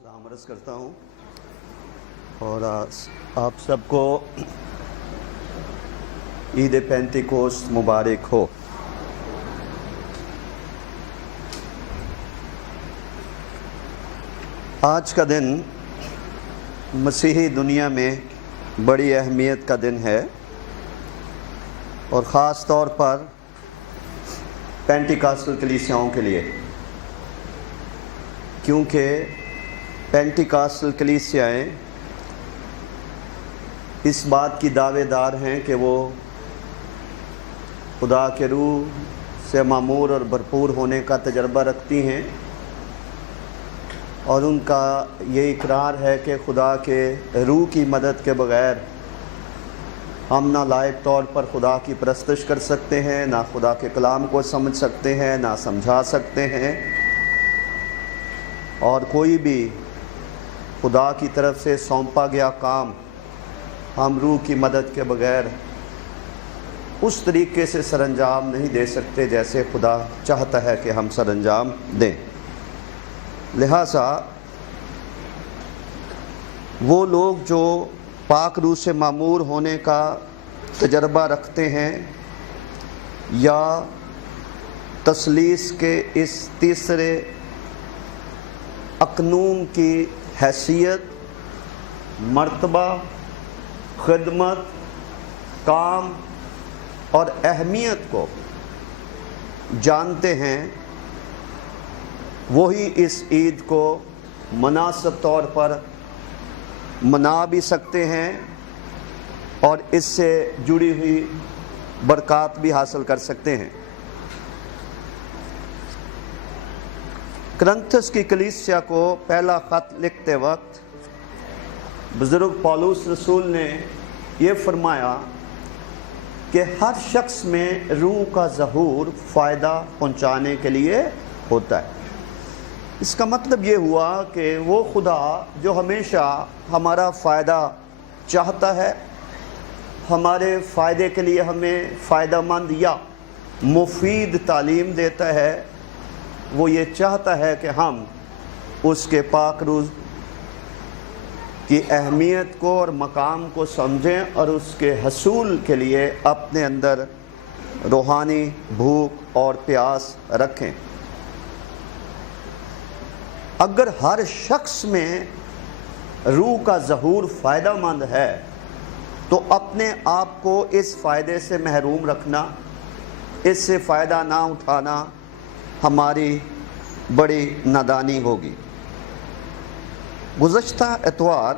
سلام عرض کرتا ہوں اور آپ سب کو عید پینتیکوست مبارک ہو۔ آج کا دن مسیحی دنیا میں بڑی اہمیت کا دن ہے اور خاص طور پر پینٹیکاسٹل کلیسیاؤں کے لیے، کیونکہ پینٹیکاسٹل کلیسیائیں اس بات کی دعوے دار ہیں کہ وہ خدا کے روح سے معمور اور بھرپور ہونے کا تجربہ رکھتی ہیں، اور ان کا یہ اقرار ہے کہ خدا کے روح کی مدد کے بغیر ہم نہ لائق طور پر خدا کی پرستش کر سکتے ہیں، نہ خدا کے کلام کو سمجھ سکتے ہیں، نہ سمجھا سکتے ہیں، اور کوئی بھی خدا کی طرف سے سونپا گیا کام ہم روح کی مدد کے بغیر اس طریقے سے سر انجام نہیں دے سکتے جیسے خدا چاہتا ہے کہ ہم سر انجام دیں۔ لہٰذا وہ لوگ جو پاک روح سے معمور ہونے کا تجربہ رکھتے ہیں یا تثلیث کے اس تیسرے اقنوم کی حیثیت، مرتبہ، خدمت، کام اور اہمیت کو جانتے ہیں، وہی اس عید کو مناسب طور پر منا بھی سکتے ہیں اور اس سے جڑی ہوئی برکات بھی حاصل کر سکتے ہیں۔ کرنتھس کی کلیسیا کو پہلا خط لکھتے وقت بزرگ پولس رسول نے یہ فرمایا کہ ہر شخص میں روح کا ظہور فائدہ پہنچانے کے لیے ہوتا ہے۔ اس کا مطلب یہ ہوا کہ وہ خدا جو ہمیشہ ہمارا فائدہ چاہتا ہے، ہمارے فائدے کے لیے ہمیں فائدہ مند یا مفید تعلیم دیتا ہے، وہ یہ چاہتا ہے کہ ہم اس کے پاک روح کی اہمیت کو اور مقام کو سمجھیں اور اس کے حصول کے لیے اپنے اندر روحانی بھوک اور پیاس رکھیں۔ اگر ہر شخص میں روح کا ظہور فائدہ مند ہے تو اپنے آپ کو اس فائدے سے محروم رکھنا، اس سے فائدہ نہ اٹھانا ہماری بڑی نادانی ہوگی۔ گزشتہ اتوار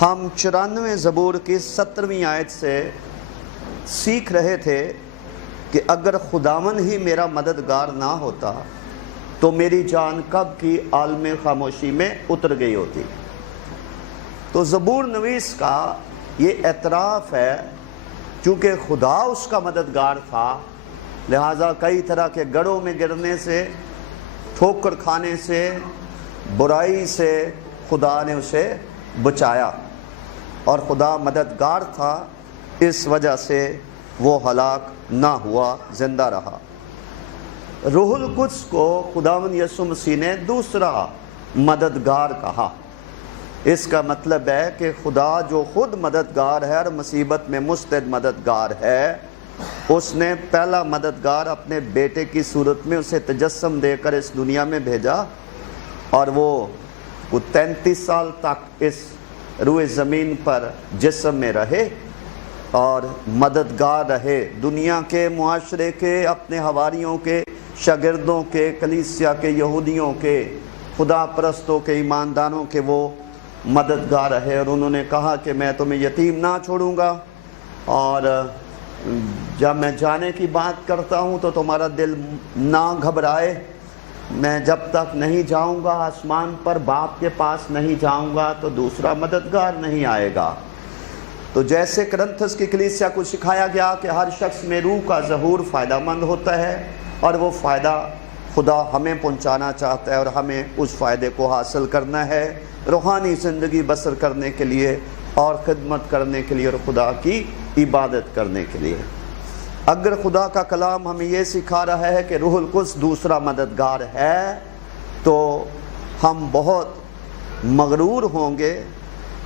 ہم 94 زبور کی 17ویں آیت سے سیکھ رہے تھے کہ اگر خداوند ہی میرا مددگار نہ ہوتا تو میری جان کب کی عالم خاموشی میں اتر گئی ہوتی۔ تو زبور نویس کا یہ اعتراف ہے، چونکہ خدا اس کا مددگار تھا، لہٰذا کئی طرح کے گڑھوں میں گرنے سے، ٹھوکر کھانے سے، برائی سے خدا نے اسے بچایا، اور خدا مددگار تھا، اس وجہ سے وہ ہلاک نہ ہوا، زندہ رہا۔ روح القدس کو خداوند یسوع مسیح نے دوسرا مددگار کہا۔ اس کا مطلب ہے کہ خدا جو خود مددگار ہے اور مصیبت میں مستعد مددگار ہے، اس نے پہلا مددگار اپنے بیٹے کی صورت میں اسے تجسم دے کر اس دنیا میں بھیجا، اور وہ 33 سال تک اس روئے زمین پر جسم میں رہے اور مددگار رہے، دنیا کے، معاشرے کے، اپنے حواریوں کے، شاگردوں کے، کلیسیا کے، یہودیوں کے، خدا پرستوں کے، ایمانداروں کے وہ مددگار رہے، اور انہوں نے کہا کہ میں تمہیں یتیم نہ چھوڑوں گا، اور جب میں جانے کی بات کرتا ہوں تو تمہارا دل نہ گھبرائے، میں جب تک نہیں جاؤں گا آسمان پر، باپ کے پاس نہیں جاؤں گا تو دوسرا مددگار نہیں آئے گا۔ تو جیسے کرنتھس کی کلیسیا کو سکھایا گیا کہ ہر شخص میں روح کا ظہور فائدہ مند ہوتا ہے، اور وہ فائدہ خدا ہمیں پہنچانا چاہتا ہے اور ہمیں اس فائدے کو حاصل کرنا ہے روحانی زندگی بسر کرنے کے لیے اور خدمت کرنے کے لیے اور خدا کی عبادت کرنے کے لیے۔ اگر خدا کا کلام ہمیں یہ سکھا رہا ہے کہ روح القدس دوسرا مددگار ہے، تو ہم بہت مغرور ہوں گے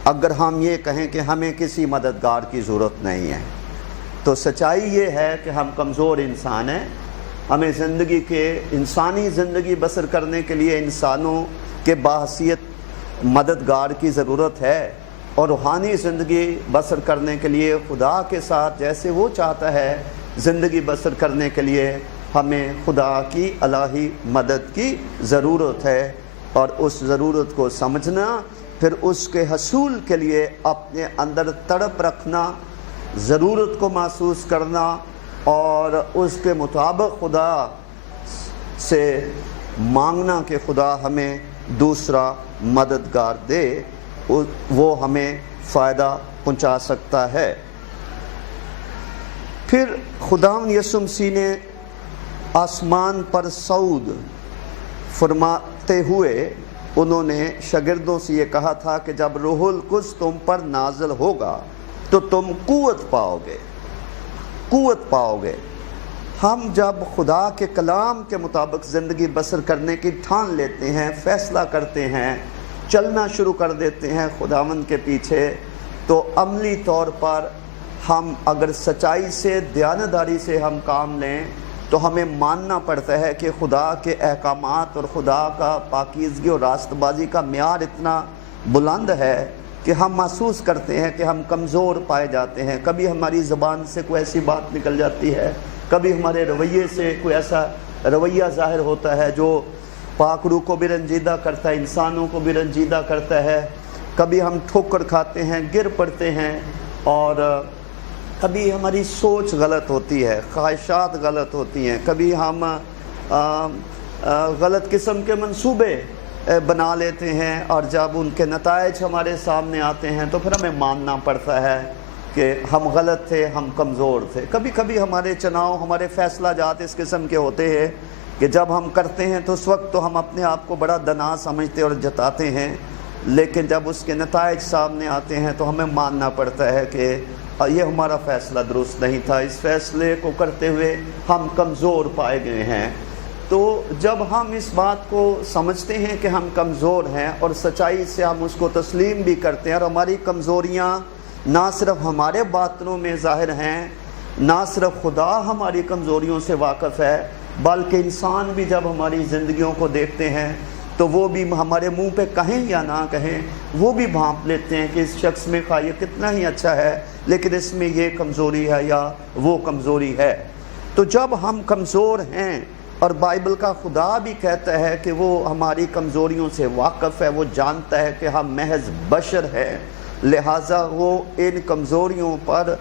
اگر ہم یہ کہیں کہ ہمیں کسی مددگار کی ضرورت نہیں ہے۔ تو سچائی یہ ہے کہ ہم کمزور انسان ہیں، ہمیں زندگی کے انسانی زندگی بسر کرنے کے لیے انسانوں کے باحثیت مددگار کی ضرورت ہے، اور روحانی زندگی بسر کرنے کے لیے خدا کے ساتھ جیسے وہ چاہتا ہے زندگی بسر کرنے کے لیے ہمیں خدا کی الہی مدد کی ضرورت ہے، اور اس ضرورت کو سمجھنا، پھر اس کے حصول کے لیے اپنے اندر تڑپ رکھنا، ضرورت کو محسوس کرنا، اور اس کے مطابق خدا سے مانگنا کہ خدا ہمیں دوسرا مددگار دے، وہ ہمیں فائدہ پہنچا سکتا ہے۔ پھر خداوند یسوع مسیح نے آسمان پر صعود فرماتے ہوئے انہوں نے شاگردوں سے یہ کہا تھا کہ جب روح القدس تم پر نازل ہوگا تو تم قوت پاؤ گے۔ ہم جب خدا کے کلام کے مطابق زندگی بسر کرنے کی ٹھان لیتے ہیں، فیصلہ کرتے ہیں، چلنا شروع کر دیتے ہیں خداوند کے پیچھے، تو عملی طور پر ہم اگر سچائی سے، دیانتداری سے ہم کام لیں تو ہمیں ماننا پڑتا ہے کہ خدا کے احکامات اور خدا کا پاکیزگی اور راست بازی کا معیار اتنا بلند ہے کہ ہم محسوس کرتے ہیں کہ ہم کمزور پائے جاتے ہیں۔ کبھی ہماری زبان سے کوئی ایسی بات نکل جاتی ہے، کبھی ہمارے رویے سے کوئی ایسا رویہ ظاہر ہوتا ہے جو پاک روح کو بھی رنجیدہ کرتا ہے، انسانوں کو بھی رنجیدہ کرتا ہے۔ کبھی ہم ٹھوکر کھاتے ہیں، گر پڑتے ہیں، اور کبھی ہماری سوچ غلط ہوتی ہے، خواہشات غلط ہوتی ہیں، کبھی ہم غلط قسم کے منصوبے بنا لیتے ہیں، اور جب ان کے نتائج ہمارے سامنے آتے ہیں تو پھر ہمیں ماننا پڑتا ہے کہ ہم غلط تھے، ہم کمزور تھے۔ کبھی کبھی ہمارے چناؤ، ہمارے فیصلہ جات اس قسم کے ہوتے ہیں کہ جب ہم کرتے ہیں تو اس وقت تو ہم اپنے آپ کو بڑا دنا سمجھتے اور جتاتے ہیں، لیکن جب اس کے نتائج سامنے آتے ہیں تو ہمیں ماننا پڑتا ہے کہ یہ ہمارا فیصلہ درست نہیں تھا، اس فیصلے کو کرتے ہوئے ہم کمزور پائے گئے ہیں۔ تو جب ہم اس بات کو سمجھتے ہیں کہ ہم کمزور ہیں اور سچائی سے ہم اس کو تسلیم بھی کرتے ہیں، اور ہماری کمزوریاں نہ صرف ہمارے باطنوں میں ظاہر ہیں، نہ صرف خدا ہماری کمزوریوں سے واقف ہے، بلکہ انسان بھی جب ہماری زندگیوں کو دیکھتے ہیں تو وہ بھی ہمارے منہ پہ کہیں یا نہ کہیں، وہ بھی بھانپ لیتے ہیں کہ اس شخص میں یہ کتنا ہی اچھا ہے، لیکن اس میں یہ کمزوری ہے یا وہ کمزوری ہے۔ تو جب ہم کمزور ہیں، اور بائبل کا خدا بھی کہتا ہے کہ وہ ہماری کمزوریوں سے واقف ہے، وہ جانتا ہے کہ ہم محض بشر ہیں، لہٰذا وہ ان کمزوریوں پر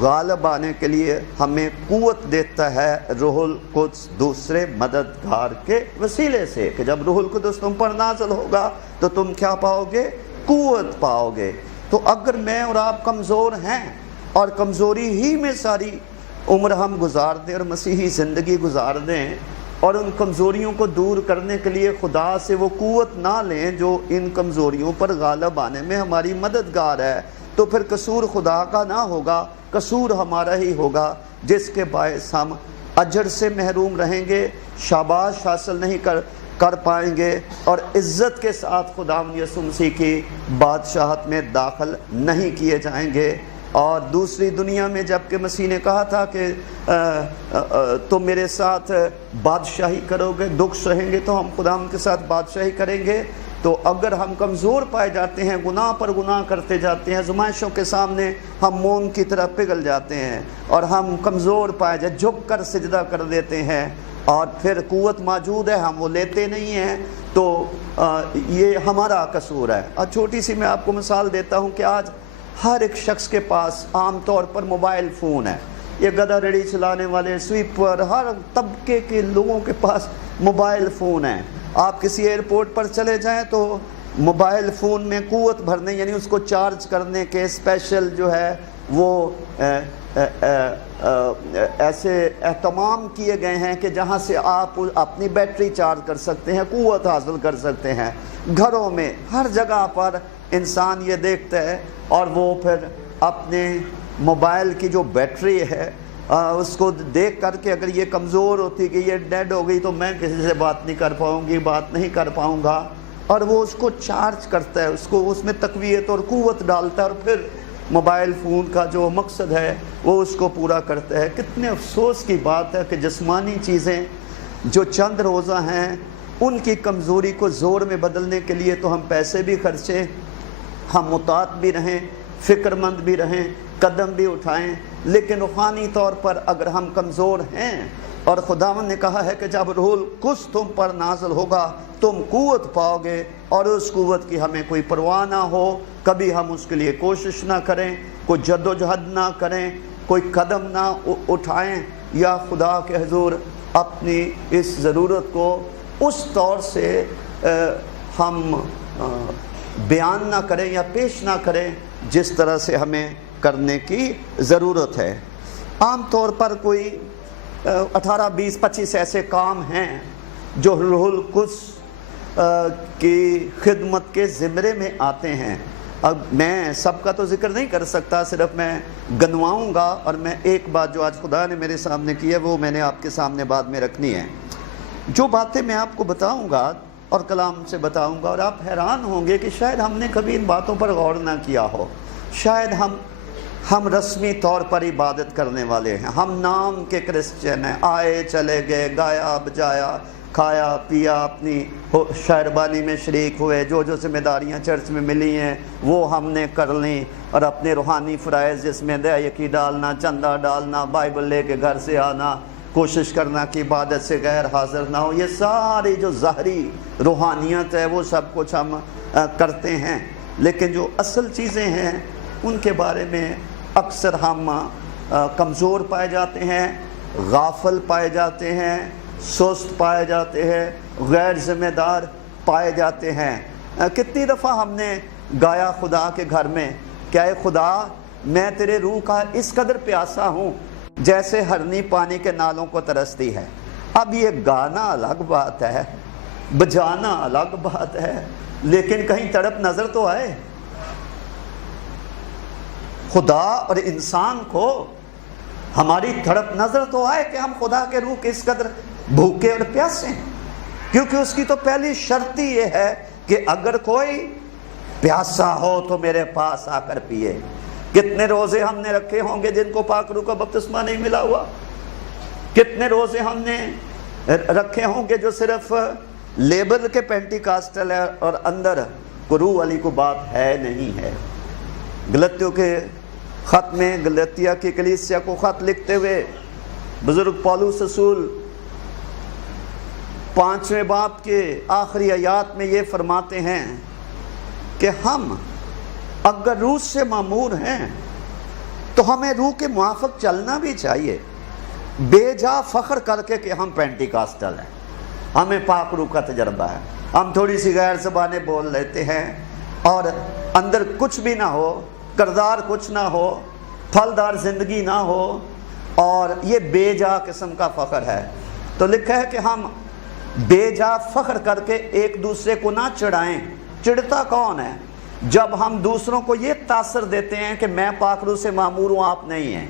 غالب آنے کے لیے ہمیں قوت دیتا ہے روح القدس دوسرے مددگار کے وسیلے سے، کہ جب روح القدس تم پر نازل ہوگا تو تم کیا پاؤ گے؟ قوت پاؤ گے۔ تو اگر میں اور آپ کمزور ہیں اور کمزوری ہی میں ساری عمر ہم گزار دیں اور مسیحی زندگی گزار دیں، اور ان کمزوریوں کو دور کرنے کے لیے خدا سے وہ قوت نہ لیں جو ان کمزوریوں پر غالب آنے میں ہماری مددگار ہے، تو پھر قصور خدا کا نہ ہوگا، قصور ہمارا ہی ہوگا، جس کے باعث ہم اجر سے محروم رہیں گے، شاباش حاصل نہیں کر پائیں گے، اور عزت کے ساتھ خداوند یسوع مسیح کی بادشاہت میں داخل نہیں کیے جائیں گے۔ اور دوسری دنیا میں جب کہ مسیح نے کہا تھا کہ تم میرے ساتھ بادشاہی کرو گے، دکھ سہیں گے تو ہم خداوند کے ساتھ بادشاہی کریں گے۔ تو اگر ہم کمزور پائے جاتے ہیں، گناہ پر گناہ کرتے جاتے ہیں، آزمائشوں کے سامنے ہم موم کی طرح پگھل جاتے ہیں، اور ہم کمزور پائے جاتے، جھک کر سجدہ کر دیتے ہیں، اور پھر قوت موجود ہے ہم وہ لیتے نہیں ہیں، تو یہ ہمارا قصور ہے۔ اور چھوٹی سی میں آپ کو مثال دیتا ہوں کہ آج ہر ایک شخص کے پاس عام طور پر موبائل فون ہے، یہ گدھا ریڑھی چلانے والے، سویپر، ہر طبقے کے لوگوں کے پاس موبائل فون ہے۔ آپ کسی ایئرپورٹ پر چلے جائیں تو موبائل فون میں قوت بھرنے، یعنی اس کو چارج کرنے کے اسپیشل جو ہے وہ ایسے اہتمام کیے گئے ہیں کہ جہاں سے آپ اپنی بیٹری چارج کر سکتے ہیں، قوت حاصل کر سکتے ہیں۔ گھروں میں ہر جگہ پر انسان یہ دیکھتا ہے، اور وہ پھر اپنے موبائل کی جو بیٹری ہے اس کو دیکھ کر کے اگر یہ کمزور ہوتی کہ یہ ڈیڈ ہو گئی تو میں کسی سے بات نہیں کر پاؤں گی، بات نہیں کر پاؤں گا، اور وہ اس کو چارج کرتا ہے، اس کو اس میں تقویت اور قوت ڈالتا ہے، اور پھر موبائل فون کا جو مقصد ہے وہ اس کو پورا کرتا ہے۔ کتنے افسوس کی بات ہے کہ جسمانی چیزیں جو چند روزہ ہیں ان کی کمزوری کو زور میں بدلنے کے لیے تو ہم پیسے بھی خرچیں، ہم مطاعت بھی رہیں، فکر مند بھی رہیں، قدم بھی اٹھائیں، لیکن روحانی طور پر اگر ہم کمزور ہیں، اور خداوند نے کہا ہے کہ جب روح القدس تم پر نازل ہوگا تم قوت پاؤ گے، اور اس قوت کی ہمیں کوئی پرواہ نہ ہو، کبھی ہم اس کے لیے کوشش نہ کریں، کوئی جد و جہد نہ کریں، کوئی قدم نہ اٹھائیں، یا خدا کے حضور اپنی اس ضرورت کو اس طور سے ہم بیان نہ کریں یا پیش نہ کریں جس طرح سے ہمیں کرنے کی ضرورت ہے۔ عام طور پر کوئی 18 20 25 ایسے کام ہیں جو روح القدس کی خدمت کے زمرے میں آتے ہیں۔ اب میں سب کا تو ذکر نہیں کر سکتا، صرف میں گنواؤں گا، اور میں ایک بات جو آج خدا نے میرے سامنے کی ہے وہ میں نے آپ کے سامنے بعد میں رکھنی ہے۔ جو باتیں میں آپ کو بتاؤں گا اور کلام سے بتاؤں گا، اور آپ حیران ہوں گے کہ شاید ہم نے کبھی ان باتوں پر غور نہ کیا ہو، شاید ہم رسمی طور پر عبادت کرنے والے ہیں، ہم نام کے کرسچن ہیں، آئے چلے گئے، گایا بجایا، کھایا پیا، اپنی شہربانی میں شریک ہوئے، جو ذمہ داریاں چرچ میں ملی ہیں وہ ہم نے کر لیں، اور اپنے روحانی فرائض جس میں دہیکی ڈالنا، چندہ ڈالنا، بائبل لے کے گھر سے آنا، کوشش کرنا کہ عبادت سے غیر حاضر نہ ہو، یہ ساری جو ظاہری روحانیت ہے وہ سب کچھ ہم کرتے ہیں، لیکن جو اصل چیزیں ہیں ان کے بارے میں اکثر ہم کمزور پائے جاتے ہیں، غافل پائے جاتے ہیں، سست پائے جاتے ہیں، غیر ذمہ دار پائے جاتے ہیں۔ کتنی دفعہ ہم نے گایا خدا کے گھر میں کہ اے خدا میں تیرے روح کا اس قدر پیاسا ہوں جیسے ہرنی پانی کے نالوں کو ترستی ہے۔ اب یہ گانا الگ بات ہے، بجانا الگ بات ہے، لیکن کہیں تڑپ نظر تو آئے خدا اور انسان کو، ہماری تڑپ نظر تو آئے کہ ہم خدا کے روح کے اس قدر بھوکے اور پیاسے ہیں، کیونکہ اس کی تو پہلی شرط ہی یہ ہے کہ اگر کوئی پیاسا ہو تو میرے پاس آ کر پیے۔ کتنے روزے ہم نے رکھے ہوں گے جن کو پاک روح کا بپتسمہ نہیں ملا ہوا، کتنے روزے ہم نے رکھے ہوں گے جو صرف لیبل کے پینٹیکاسٹل ہے اور اندر روح والی کو بات ہے نہیں ہے۔ گلتیوں کے خط میں گلتیہ کی کلیسیا کو خط لکھتے ہوئے بزرگ پولس رسول 5ویں باب کے آخری آیات میں یہ فرماتے ہیں کہ ہم اگر روح سے مامور ہیں تو ہمیں روح کے موافق چلنا بھی چاہیے، بے جا فخر کر کے کہ ہم پینٹیکاسٹل ہیں، ہمیں پاک روح کا تجربہ ہے، ہم تھوڑی سی غیر زبانیں بول لیتے ہیں اور اندر کچھ بھی نہ ہو، کردار کچھ نہ ہو، پھلدار زندگی نہ ہو، اور یہ بے جا قسم کا فخر ہے۔ تو لکھا ہے کہ ہم بے جا فخر کر کے ایک دوسرے کو نہ چڑھائیں۔ چڑھتا کون ہے؟ جب ہم دوسروں کو یہ تاثر دیتے ہیں کہ میں پاک روح سے معمور ہوں، آپ نہیں ہیں،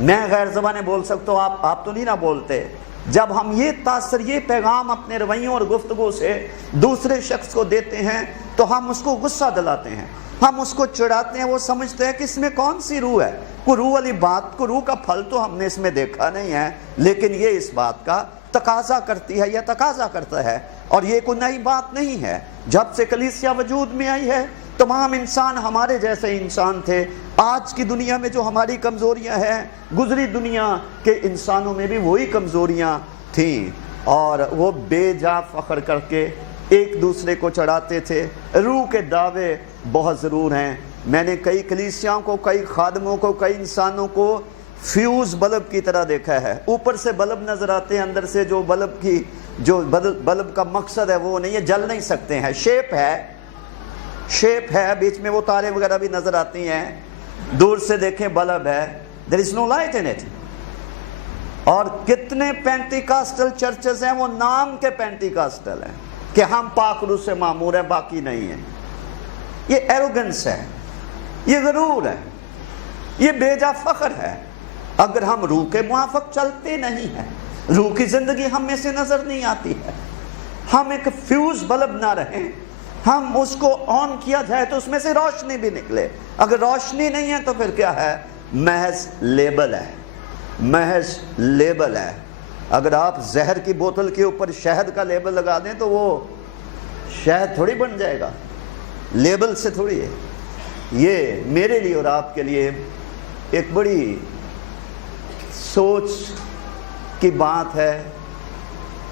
میں غیر زبانیں بول سکتا ہوں، آپ تو نہیں نہ بولتے۔ جب ہم یہ تاثر، یہ پیغام اپنے رویوں اور گفتگو سے دوسرے شخص کو دیتے ہیں تو ہم اس کو غصہ دلاتے ہیں، ہم اس کو چڑھاتے ہیں، وہ سمجھتے ہیں کہ اس میں کون سی روح ہے، کوئی روح والی بات، کوئی روح کا پھل تو ہم نے اس میں دیکھا نہیں ہے، لیکن یہ اس بات کا تقاضا کرتی ہے یا تقاضا کرتا ہے، اور یہ کوئی نئی بات نہیں ہے۔ جب سے کلیسیا وجود میں آئی ہے تمام انسان ہمارے جیسے انسان تھے۔ آج کی دنیا میں جو ہماری کمزوریاں ہیں، گزری دنیا کے انسانوں میں بھی وہی کمزوریاں تھیں، اور وہ بے جا فخر کر کے ایک دوسرے کو چڑھاتے تھے۔ روح کے دعوے بہت ضرور ہیں۔ میں نے کئی کلیسیاں کو، کئی خادموں کو، کئی انسانوں کو فیوز بلب کی طرح دیکھا ہے، اوپر سے بلب نظر آتے ہیں، اندر سے جو بلب کا مقصد ہے وہ نہیں ہے، جل نہیں سکتے ہیں، شیپ ہے، بیچ میں وہ تارے وغیرہ بھی نظر آتی ہیں، دور سے دیکھیں بلب ہے، there is no light in it۔ اور کتنے پینٹیکاسٹل چرچز ہیں وہ نام کے پینٹیکاسٹل ہیں کہ ہم پاک روح سے معمور ہیں، باقی نہیں ہیں۔ یہ ایروگنس ہے، یہ غرور ہے، یہ بے جا فخر ہے۔ اگر ہم روح کے موافق چلتے نہیں ہیں، روح کی زندگی ہم میں سے نظر نہیں آتی ہے، ہم ایک فیوز بلب نہ رہیں، ہم اس کو آن کیا جائے تو اس میں سے روشنی بھی نکلے. اگر روشنی نہیں ہے تو پھر کیا ہے؟ محض لیبل ہے، محض لیبل ہے. اگر آپ زہر کی بوتل کے اوپر شہد کا لیبل لگا دیں تو وہ شہد تھوڑی بن جائے گا، لیبل سے تھوڑی ہے. یہ میرے لیے اور آپ کے لیے ایک بڑی سوچ کی بات ہے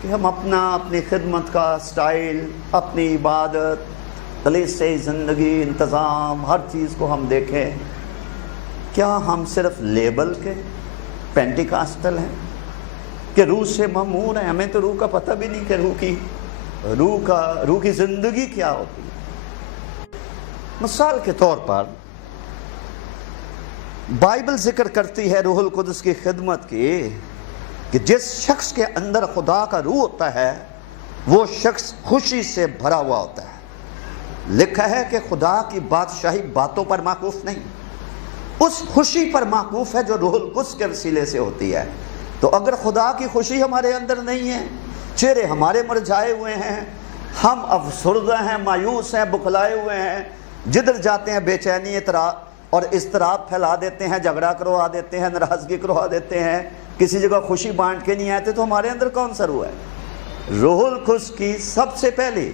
کہ ہم اپنی خدمت کا سٹائل، اپنی عبادت، کلیسے زندگی، انتظام، ہر چیز کو ہم دیکھیں. کیا ہم صرف لیبل کے پینٹیکاسٹل ہیں کہ روح سے مامور ہیں؟ ہمیں تو روح کا پتہ بھی نہیں کہ روح کی زندگی کیا ہوتی ہے. مثال کے طور پر بائبل ذکر کرتی ہے روح القدس کی خدمت کی کہ جس شخص کے اندر خدا کا روح ہوتا ہے وہ شخص خوشی سے بھرا ہوا ہوتا ہے. لکھا ہے کہ خدا کی بادشاہی باتوں پر موقوف نہیں، اس خوشی پر موقوف ہے جو روح القدس کے وسیلے سے ہوتی ہے. تو اگر خدا کی خوشی ہمارے اندر نہیں ہے، چہرے ہمارے مرجھائے ہوئے ہیں، ہم افسردہ ہیں، مایوس ہیں، بکھلائے ہوئے ہیں، جدھر جاتے ہیں بے چینی اور اضطراب پھیلا دیتے ہیں، جھگڑا کروا دیتے ہیں، ناراضگی کروا دیتے ہیں، کسی جگہ خوشی بانٹ کے نہیں آتے، تو ہمارے اندر کون سا روح ہے؟ روح القدس کی سب سے پہلی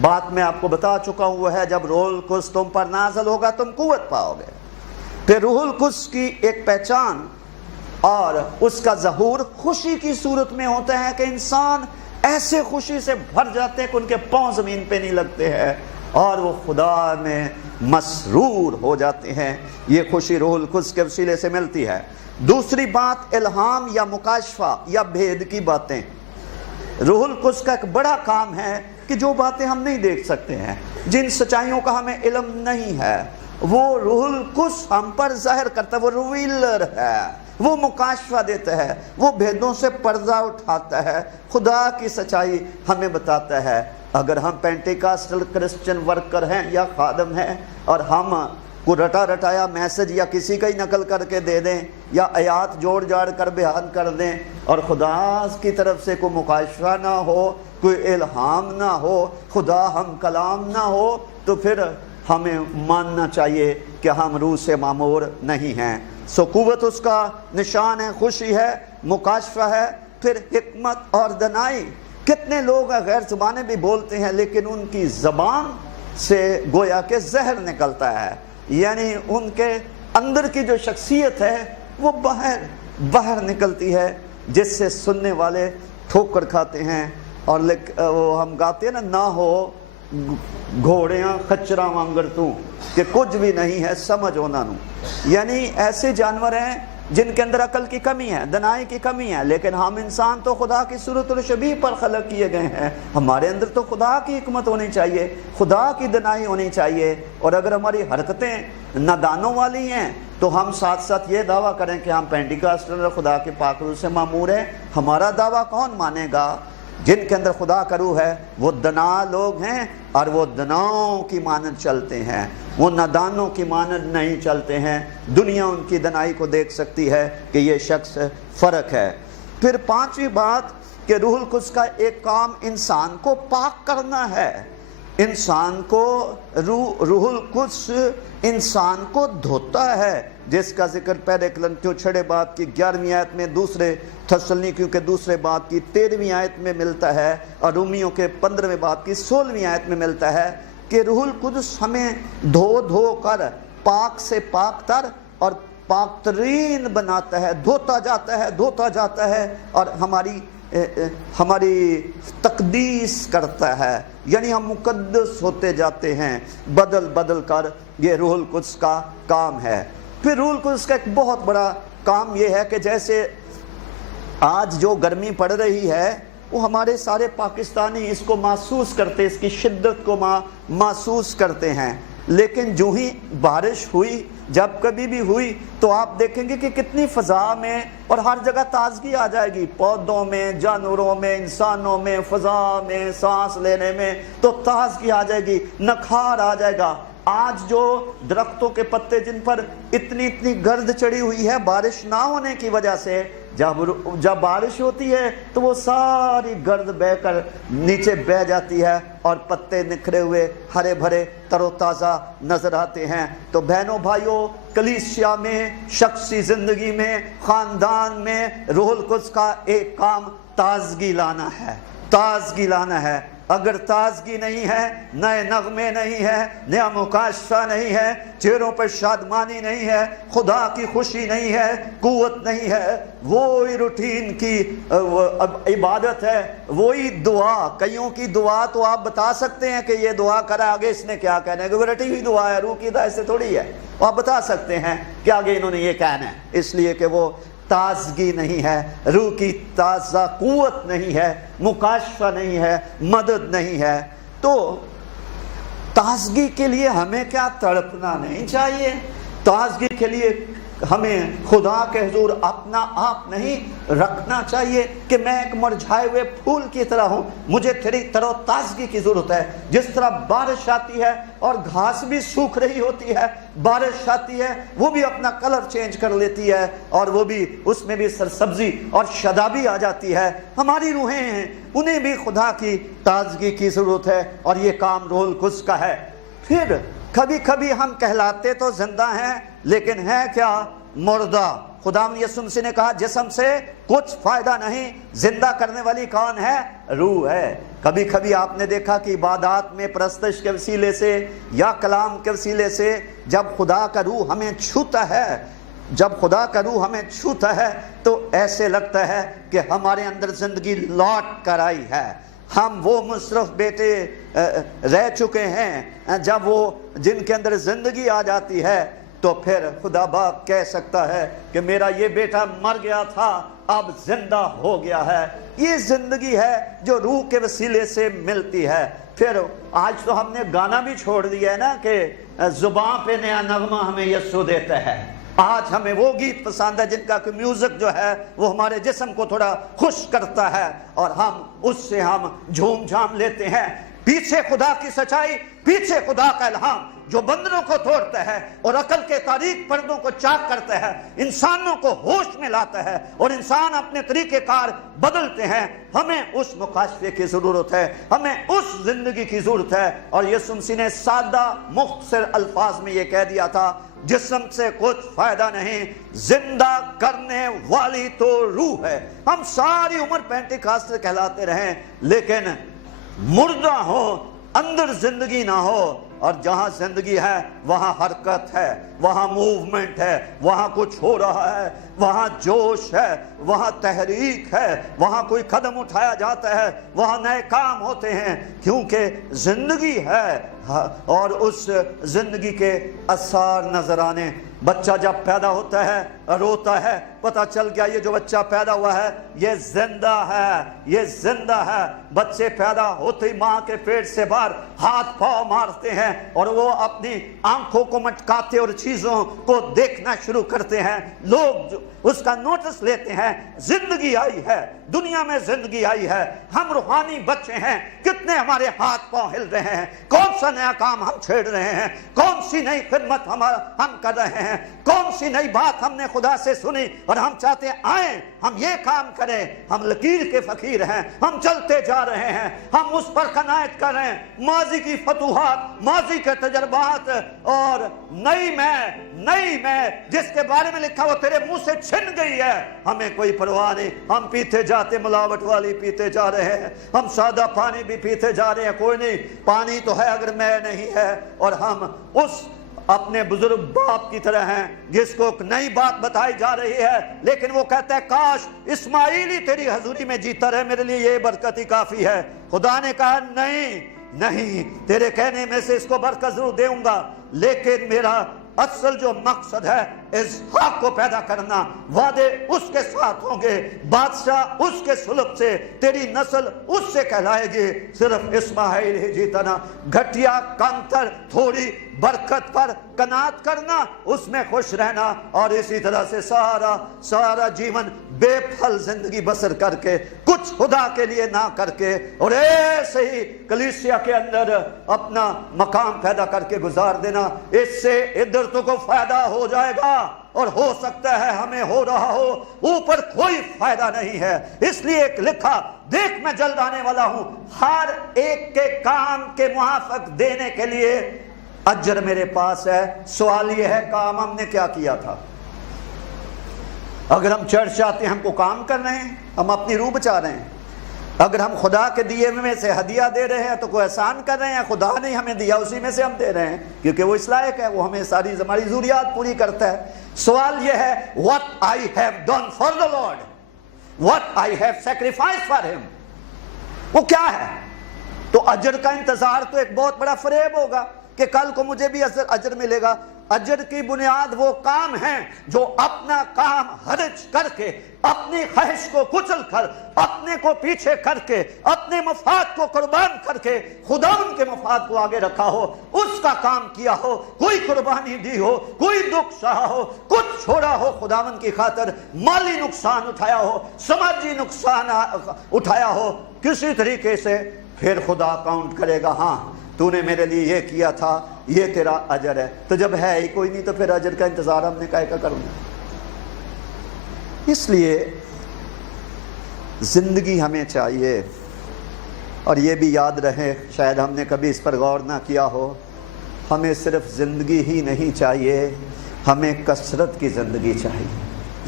بات میں آپ کو بتا چکا ہوں وہ ہے جب روح القدس تم پر نازل ہوگا تم قوت پاؤ گے. پھر روح القدس کی ایک پہچان اور اس کا ظہور خوشی کی صورت میں ہوتا ہے کہ انسان ایسے خوشی سے بھر جاتے ہیں کہ ان کے پاؤں زمین پہ نہیں لگتے ہیں اور وہ خدا میں مسرور ہو جاتے ہیں. یہ خوشی روح القدس کے وسیلے سے ملتی ہے. دوسری بات الہام یا مکاشفہ یا بھید کی باتیں. روح القدس کا ایک بڑا کام ہے کہ جو باتیں ہم نہیں دیکھ سکتے ہیں، جن سچائیوں کا ہمیں علم نہیں ہے، وہ روح القدس ہم پر ظاہر کرتا ہے. وہ ریویلر ہے، وہ مکاشفہ دیتا ہے، وہ بھیدوں سے پردہ اٹھاتا ہے، خدا کی سچائی ہمیں بتاتا ہے. اگر ہم پینٹیکاسٹل کرسچن ورکر ہیں یا خادم ہیں اور ہم کو رٹا رٹایا میسج یا کسی کا ہی نقل کر کے دے دیں یا آیات جوڑ جاڑ کر بیان کر دیں اور خدا کی طرف سے کوئی مکاشفہ نہ ہو، کوئی الہام نہ ہو، خدا ہم کلام نہ ہو، تو پھر ہمیں ماننا چاہیے کہ ہم روح سے معمور نہیں ہیں. قوت اس کا نشان ہے، خوشی ہے، مکاشفہ ہے. پھر حکمت اور دانائی. کتنے لوگ غیر زبانیں بھی بولتے ہیں لیکن ان کی زبان سے گویا کہ زہر نکلتا ہے، یعنی ان کے اندر کی جو شخصیت ہے وہ باہر نکلتی ہے، جس سے سننے والے ٹھوکر کھاتے ہیں. اور وہ ہم گاتے ہیں نہ ہو گھوڑیاں خچراں وانگر تو کہ کچھ بھی نہیں ہے سمجھ ہونا نو. یعنی ایسے جانور ہیں جن کے اندر عقل کی کمی ہے، دنائی کی کمی ہے، لیکن ہم انسان تو خدا کی صورت الشبیہ پر خلق کیے گئے ہیں. ہمارے اندر تو خدا کی حکمت ہونی چاہیے، خدا کی دنائی ہونی چاہیے. اور اگر ہماری حرکتیں نادانوں والی ہیں تو ہم ساتھ ساتھ یہ دعویٰ کریں کہ ہم پینٹیکاسٹل اور خدا کے پاک روح سے معمور ہیں. ہمارا دعویٰ کون مانے گا؟ جن کے اندر خدا کا روح ہے وہ دنا لوگ ہیں اور وہ دناؤں کی مانند چلتے ہیں، وہ نادانوں کی مانند نہیں چلتے ہیں. دنیا ان کی دنائی کو دیکھ سکتی ہے کہ یہ شخص فرق ہے. پھر پانچویں بات کہ روح القدس کا ایک کام انسان کو پاک کرنا ہے. انسان کو روح القدس انسان کو دھوتا ہے، جس کا ذکر پہلے کرنتھیوں 6 باب کی 11ویں آیت میں، دوسرے تھسلنیکیوں کے 2 باب کی 13ویں آیت میں ملتا ہے اور رومیوں کے 15ویں باب کی 16ویں آیت میں ملتا ہے کہ روح القدس ہمیں دھو کر پاک سے پاک تر اور پاک ترین بناتا ہے، دھوتا جاتا ہے اور ہماری تقدیس کرتا ہے. یعنی ہم مقدس ہوتے جاتے ہیں بدل کر. یہ روح القدس کا کام ہے. پھر روح القدس کا ایک بہت بڑا کام یہ ہے کہ جیسے آج جو گرمی پڑ رہی ہے وہ ہمارے سارے پاکستانی اس کو محسوس کرتے، اس کی شدت کو محسوس کرتے ہیں. لیکن جو ہی بارش ہوئی، جب کبھی بھی ہوئی، تو آپ دیکھیں گے کہ کتنی فضا میں اور ہر جگہ تازگی آ جائے گی. پودوں میں، جانوروں میں، انسانوں میں، فضا میں، سانس لینے میں تو تازگی آ جائے گی، نکھار آ جائے گا. آج جو درختوں کے پتے جن پر اتنی گرد چڑھی ہوئی ہے بارش نہ ہونے کی وجہ سے، جب بارش ہوتی ہے تو وہ ساری گرد بہ کر نیچے بہ جاتی ہے اور پتے نکھرے ہوئے ہرے بھرے تر و تازہ نظر آتے ہیں۔ تو بہنوں بھائیوں، کلیسیا میں، شخصی زندگی میں، خاندان میں روح القدس کا ایک کام تازگی لانا ہے، تازگی لانا ہے۔ اگر تازگی نہیں ہے، نئے نغمے نہیں ہے، نیا مکاشفہ نہیں ہے، چہروں پر شادمانی نہیں ہے، خدا کی خوشی نہیں ہے، قوت نہیں ہے، وہی روٹین کی عبادت ہے، وہی دعا۔ کئیوں کی دعا تو آپ بتا سکتے ہیں کہ یہ دعا کرا، آگے اس نے کیا کہنا ہے، کہ وہ رٹی ہوئی دعا ہے، روح کی ہدایت سے تھوڑی ہے، آپ بتا سکتے ہیں کہ آگے انہوں نے یہ کہنا ہے، اس لیے کہ وہ تازگی نہیں ہے، روح کی تازہ قوت نہیں ہے، مکاشفہ نہیں ہے، مدد نہیں ہے۔ تو تازگی کے لیے ہمیں کیا تڑپنا نہیں چاہیے؟ تازگی کے لیے ہمیں خدا کے حضور اپنا آپ نہیں رکھنا چاہیے کہ میں ایک مرجھائے ہوئے پھول کی طرح ہوں، مجھے تیری تر و تازگی کی ضرورت ہے۔ جس طرح بارش آتی ہے اور گھاس بھی سوکھ رہی ہوتی ہے، بارش آتی ہے وہ بھی اپنا کلر چینج کر لیتی ہے اور وہ بھی اس میں بھی سرسبزی اور شادابی آ جاتی ہے، ہماری روحیں ہیں، انہیں بھی خدا کی تازگی کی ضرورت ہے، اور یہ کام روح القدس کا ہے۔ پھر کبھی کبھی ہم کہلاتے تو زندہ ہیں لیکن ہے کیا؟ مردہ۔ خداوند یسوع مسیح نے کہا جسم سے کچھ فائدہ نہیں، زندہ کرنے والی کون ہے؟ روح ہے۔ کبھی کبھی آپ نے دیکھا کہ عبادات میں پرستش کے وسیلے سے یا کلام کے وسیلے سے جب خدا کا روح ہمیں چھوتا ہے، جب خدا کا روح ہمیں چھوتا ہے تو ایسے لگتا ہے کہ ہمارے اندر زندگی لوٹ کر آئی ہے، ہم وہ مصرف بیٹے رہ چکے ہیں۔ جب وہ جن کے اندر زندگی آ جاتی ہے تو پھر خدا باپ کہہ سکتا ہے کہ میرا یہ بیٹا مر گیا تھا، اب زندہ ہو گیا ہے۔ یہ زندگی ہے جو روح کے وسیلے سے ملتی ہے۔ پھر آج تو ہم نے گانا بھی چھوڑ دیا ہے نا کہ زباں پہ نیا نغمہ ہمیں یسوع دیتا ہے۔ آج ہمیں وہ گیت پسند ہے جن کا کہ میوزک جو ہے وہ ہمارے جسم کو تھوڑا خوش کرتا ہے اور ہم اس سے ہم جھوم جھام لیتے ہیں۔ پیچھے خدا کی سچائی، پیچھے خدا کا الہام جو بندروں کو توڑتا ہے اور عقل کے تاریک پردوں کو چاک کرتا ہے، انسانوں کو ہوش میں لاتا ہے اور انسان اپنے طریقہ کار بدلتے ہیں۔ ہمیں اس مکاشفے کی ضرورت ہے، ہمیں اس زندگی کی ضرورت ہے۔ اور یسوع مسیح نے سادہ مختصر الفاظ میں یہ کہہ دیا تھا، جسم سے کچھ فائدہ نہیں، زندہ کرنے والی تو روح ہے۔ ہم ساری عمر پینٹیکاسٹ کہلاتے رہیں لیکن مردہ ہو، اندر زندگی نہ ہو، اور جہاں زندگی ہے وہاں حرکت ہے، وہاں موومنٹ ہے، وہاں کچھ ہو رہا ہے، وہاں جوش ہے، وہاں تحریک ہے، وہاں کوئی قدم اٹھایا جاتا ہے، وہاں نئے کام ہوتے ہیں، کیونکہ زندگی ہے اور اس زندگی کے اثار نظر آنے۔ بچہ جب پیدا ہوتا ہے روتا ہے، پتہ چل گیا یہ جو بچہ پیدا ہوا ہے یہ زندہ ہے، یہ زندہ ہے۔ بچے پیدا ہوتے ہی ماں کے پیٹ سے باہر ہاتھ پاؤں مارتے ہیں اور وہ اپنی آنکھوں کو مٹکاتے اور چیزوں کو دیکھنا شروع کرتے ہیں، لوگ اس کا نوٹس لیتے ہیں۔ زندگی آئی ہے، دنیا میں زندگی آئی ہے، ہم روحانی بچے ہیں، کتنے ہمارے ہاتھ پاؤں ہل رہے ہیں، کون سا نیا کام ہم چھیڑ رہے ہیں، کون سی نئی خدمت ہم کر رہے ہیں، کون سی نئی بات ہم نے خدا سے سنی اور ہم چاہتے ہیں آئیں ہم یہ کام کریں۔ ہم لکیر کے فقیر ہیں، ہم چلتے جا رہے ہیں، ہم اس پر قناعت کریں، ماضی کی فتوحات، ماضی کے تجربات اور نئی میں جس کے بارے میں لکھا وہ تیرے منہ سے چھن گئی ہے، ہمیں کوئی پرواہ نہیں۔ ہم پیتے جاتے ملاوٹ والی پیتے جا رہے ہیں، ہم سادہ پانی بھی پیتے جا رہے ہیں، کوئی نہیں، پانی تو ہے اگر میں نہیں ہے۔ اور ہم اس اپنے بزرگ باپ کی طرح ہیں جس کو ایک نئی بات بتائی جا رہی ہے لیکن وہ کہتا ہے کاش اسماعیل ہی تیری حضوری میں جیتا رہے، میرے لیے یہ برکت ہی کافی ہے۔ خدا نے کہا نہیں، تیرے کہنے میں سے اس کو برکت ضرور دوں گا، لیکن میرا اصل جو مقصد ہے اسحاق کو پیدا کرنا، وعدے اس کے ساتھ ہوں گے، بادشاہ اس کے سلب سے، تیری نسل اس سے کہلائے گی۔ صرف اسماعیل ہی جیتنا، گھٹیا کانتر تھوڑی برکت پر قناعت کرنا، اس میں خوش رہنا اور اسی طرح سے سارا جیون بے پھل زندگی بسر کر کے کچھ خدا کے لیے نہ کر کے اور ایسے ہی کلیسیا کے اندر اپنا مقام پیدا کر کے گزار دینا، اس سے ادھر تو کو فائدہ ہو جائے گا اور ہو سکتا ہے ہمیں ہو رہا ہو، اوپر کوئی فائدہ نہیں ہے۔ اس لیے ایک لکھا، دیکھ میں جلد آنے والا ہوں، ہر ایک کے کام کے موافق دینے کے لیے اجر میرے پاس ہے۔ سوال یہ ہے کام ہم نے کیا کیا تھا؟ اگر ہم چرچ آتے ہیں ہم کو کام کر رہے ہیں، ہم اپنی روح بچا رہے ہیں۔ اگر ہم خدا کے دیے میں سے ہدیہ دے رہے ہیں تو کوئی احسان کر رہے ہیں، خدا نے ہمیں دیا اسی میں سے ہم دے رہے ہیں، کیونکہ وہ اس لائق ہے، وہ ہمیں ساری ہماری ضروریات پوری کرتا ہے۔ سوال یہ ہے what I have done for the Lord, what I have sacrificed for him، وہ کیا ہے؟ تو اجر کا انتظار تو ایک بہت بڑا فریب ہوگا کہ کل کو مجھے بھی اجر ملے گا۔ اجر کی بنیاد وہ کام ہیں جو اپنا کام حرج کر کے، اپنی خواہش کو کچل کر، اپنے کو پیچھے کر کے، اپنے مفاد کو قربان کر کے خدا ان کے مفاد کو آگے رکھا ہو، اس کا کام کیا ہو، کوئی قربانی دی ہو، کوئی دکھ سہا ہو، کچھ چھوڑا ہو خداوند کی خاطر، مالی نقصان اٹھایا ہو، سماجی نقصان اٹھایا ہو، کسی طریقے سے، پھر خدا کاؤنٹ کرے گا، ہاں تو نے میرے لیے یہ کیا تھا، یہ تیرا اجر ہے۔ تو جب ہے ہی کوئی نہیں تو پھر اجر کا انتظار ہم نے کائے کا کرنا۔ اس لیے زندگی ہمیں چاہیے، اور یہ بھی یاد رہے، شاید ہم نے کبھی اس پر غور نہ کیا ہو، ہمیں صرف زندگی ہی نہیں چاہیے، ہمیں کثرت کی زندگی چاہیے۔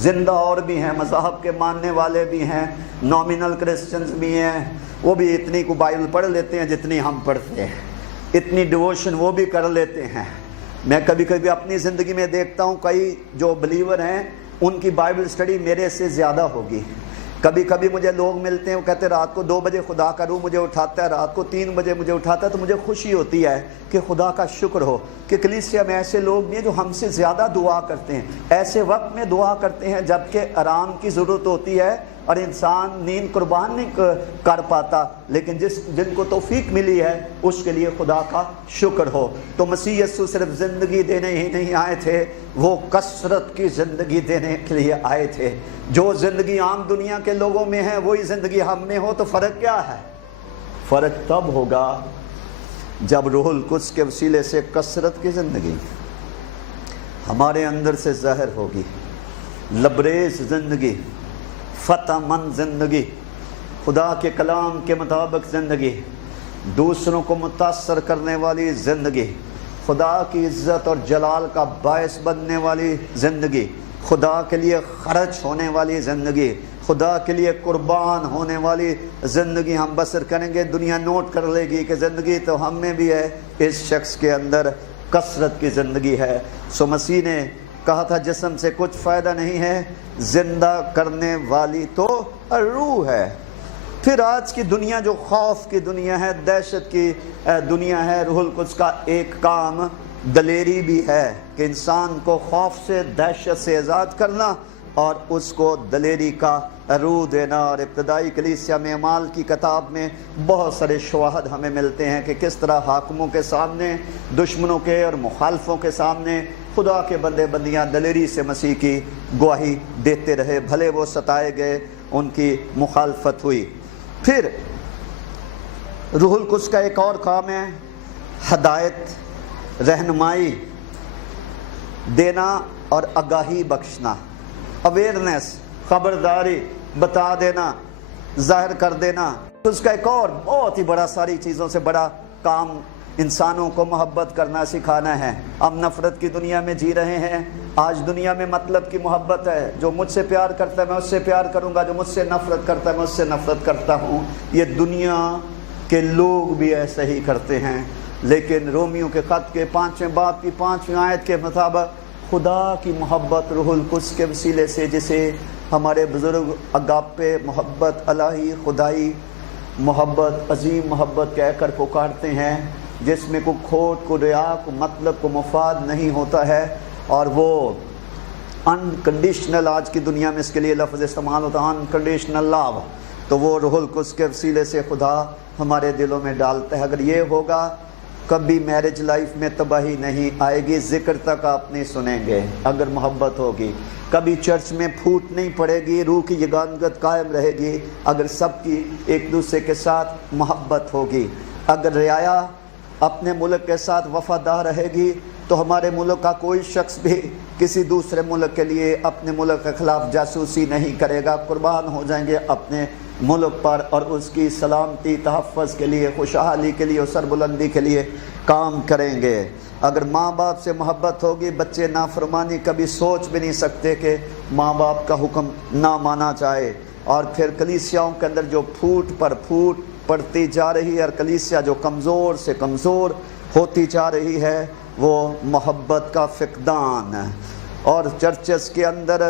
زندہ اور بھی ہیں، مذہب کے ماننے والے بھی ہیں، نومینل کرسچنز بھی ہیں، وہ بھی اتنی کو بائبل پڑھ لیتے ہیں جتنی ہم پڑھتے ہیں، اتنی ڈیووشن وہ بھی کر لیتے ہیں۔ میں کبھی کبھی اپنی زندگی میں دیکھتا ہوں کئی جو بلیور ہیں ان کی بائبل سٹڈی میرے سے زیادہ ہوگی۔ کبھی کبھی مجھے لوگ ملتے ہیں، وہ کہتے ہیں رات کو 2 بجے خدا کا روح مجھے اٹھاتا ہے، رات کو 3 بجے مجھے اٹھاتا ہے، تو مجھے خوشی ہوتی ہے کہ خدا کا شکر ہو کہ کلیسیا میں ایسے لوگ بھی ہیں جو ہم سے زیادہ دعا کرتے ہیں، ایسے وقت میں دعا کرتے ہیں جبکہ آرام کی ضرورت ہوتی ہے اور انسان نیند قربان نہیں کر پاتا، لیکن جن کو توفیق ملی ہے اس کے لیے خدا کا شکر ہو۔ تو مسیح یسوع صرف زندگی دینے ہی نہیں آئے تھے، وہ کثرت کی زندگی دینے کے لیے آئے تھے۔ جو زندگی عام دنیا کے لوگوں میں ہے وہی زندگی ہم میں ہو تو فرق کیا ہے؟ فرق تب ہوگا جب روح القدس کے وسیلے سے کثرت کی زندگی ہمارے اندر سے ظاہر ہوگی، لبریز زندگی، فتح مند زندگی، خدا کے کلام کے مطابق زندگی، دوسروں کو متاثر کرنے والی زندگی، خدا کی عزت اور جلال کا باعث بننے والی زندگی، خدا کے لیے خرچ ہونے والی زندگی، خدا کے لیے قربان ہونے والی زندگی ہم بسر کریں گے۔ دنیا نوٹ کر لے گی کہ زندگی تو ہم میں بھی ہے، اس شخص کے اندر کثرت کی زندگی ہے۔ سو مسیح نے کہا تھا جسم سے کچھ فائدہ نہیں ہے، زندہ کرنے والی تو روح ہے۔ پھر آج کی دنیا جو خوف کی دنیا ہے، دہشت کی دنیا ہے، روح القدس کا ایک کام دلیری بھی ہے کہ انسان کو خوف سے، دہشت سے آزاد کرنا اور اس کو دلیری کا روح دینا۔ اور ابتدائی کلیسیا میں اعمال کی کتاب میں بہت سارے شواہد ہمیں ملتے ہیں کہ کس طرح حاکموں کے سامنے، دشمنوں کے اور مخالفوں کے سامنے خدا کے بندے بندیاں دلیری سے مسیح کی گواہی دیتے رہے، بھلے وہ ستائے گئے، ان کی مخالفت ہوئی۔ پھر روح القدس کا ایک اور کام ہے ہدایت، رہنمائی دینا اور آگاہی بخشنا، اویئرنیس، خبرداری، بتا دینا، ظاہر کر دینا۔ اس کا ایک اور بہت ہی بڑا، ساری چیزوں سے بڑا کام انسانوں کو محبت کرنا سکھانا ہے۔ ہم نفرت کی دنیا میں جی رہے ہیں، آج دنیا میں مطلب کی محبت ہے، جو مجھ سے پیار کرتا ہے میں اس سے پیار کروں گا، جو مجھ سے نفرت کرتا ہے میں اس سے نفرت کرتا ہوں۔ یہ دنیا کے لوگ بھی ایسا ہی کرتے ہیں، لیکن رومیو کے خط کے 5ویں باب کی 5ویں آیت کے مطابق خدا کی محبت روح القدس کے وسیلے سے، جسے ہمارے بزرگ اگاپے محبت، الہی خدائی محبت، عظیم محبت کہہ کر پکارتے ہیں، جس میں کوئی کھوٹ، کو ریا، کو مطلب، کو مفاد نہیں ہوتا ہے، اور وہ انکنڈیشنل، آج کی دنیا میں اس کے لیے لفظ استعمال ہوتا ہے انکنڈیشنل لو، تو وہ روح القدس کے وسیلے سے خدا ہمارے دلوں میں ڈالتا ہے۔ اگر یہ ہوگا کبھی میرج لائف میں تباہی نہیں آئے گی، ذکر تک آپ نہیں سنیں گے اگر محبت ہوگی، کبھی چرچ میں پھوٹ نہیں پڑے گی، روح کی یگانگت قائم رہے گی اگر سب کی ایک دوسرے کے ساتھ محبت ہوگی، اگر رعایا اپنے ملک کے ساتھ وفادار رہے گی تو ہمارے ملک کا کوئی شخص بھی کسی دوسرے ملک کے لیے اپنے ملک کے خلاف جاسوسی نہیں کرے گا، قربان ہو جائیں گے اپنے ملک پر اور اس کی سلامتی تحفظ کے لیے، خوشحالی کے لیے اور سربلندی کے لیے کام کریں گے۔ اگر ماں باپ سے محبت ہوگی، بچے نافرمانی کبھی سوچ بھی نہیں سکتے کہ ماں باپ کا حکم نہ مانا جائے۔ اور پھر کلیسیاؤں کے اندر جو پھوٹ پر پھوٹ پڑتی جا رہی ہے اور کلیسیا جو کمزور سے کمزور ہوتی جا رہی ہے وہ محبت کا فقدان ہے۔ اور چرچز کے اندر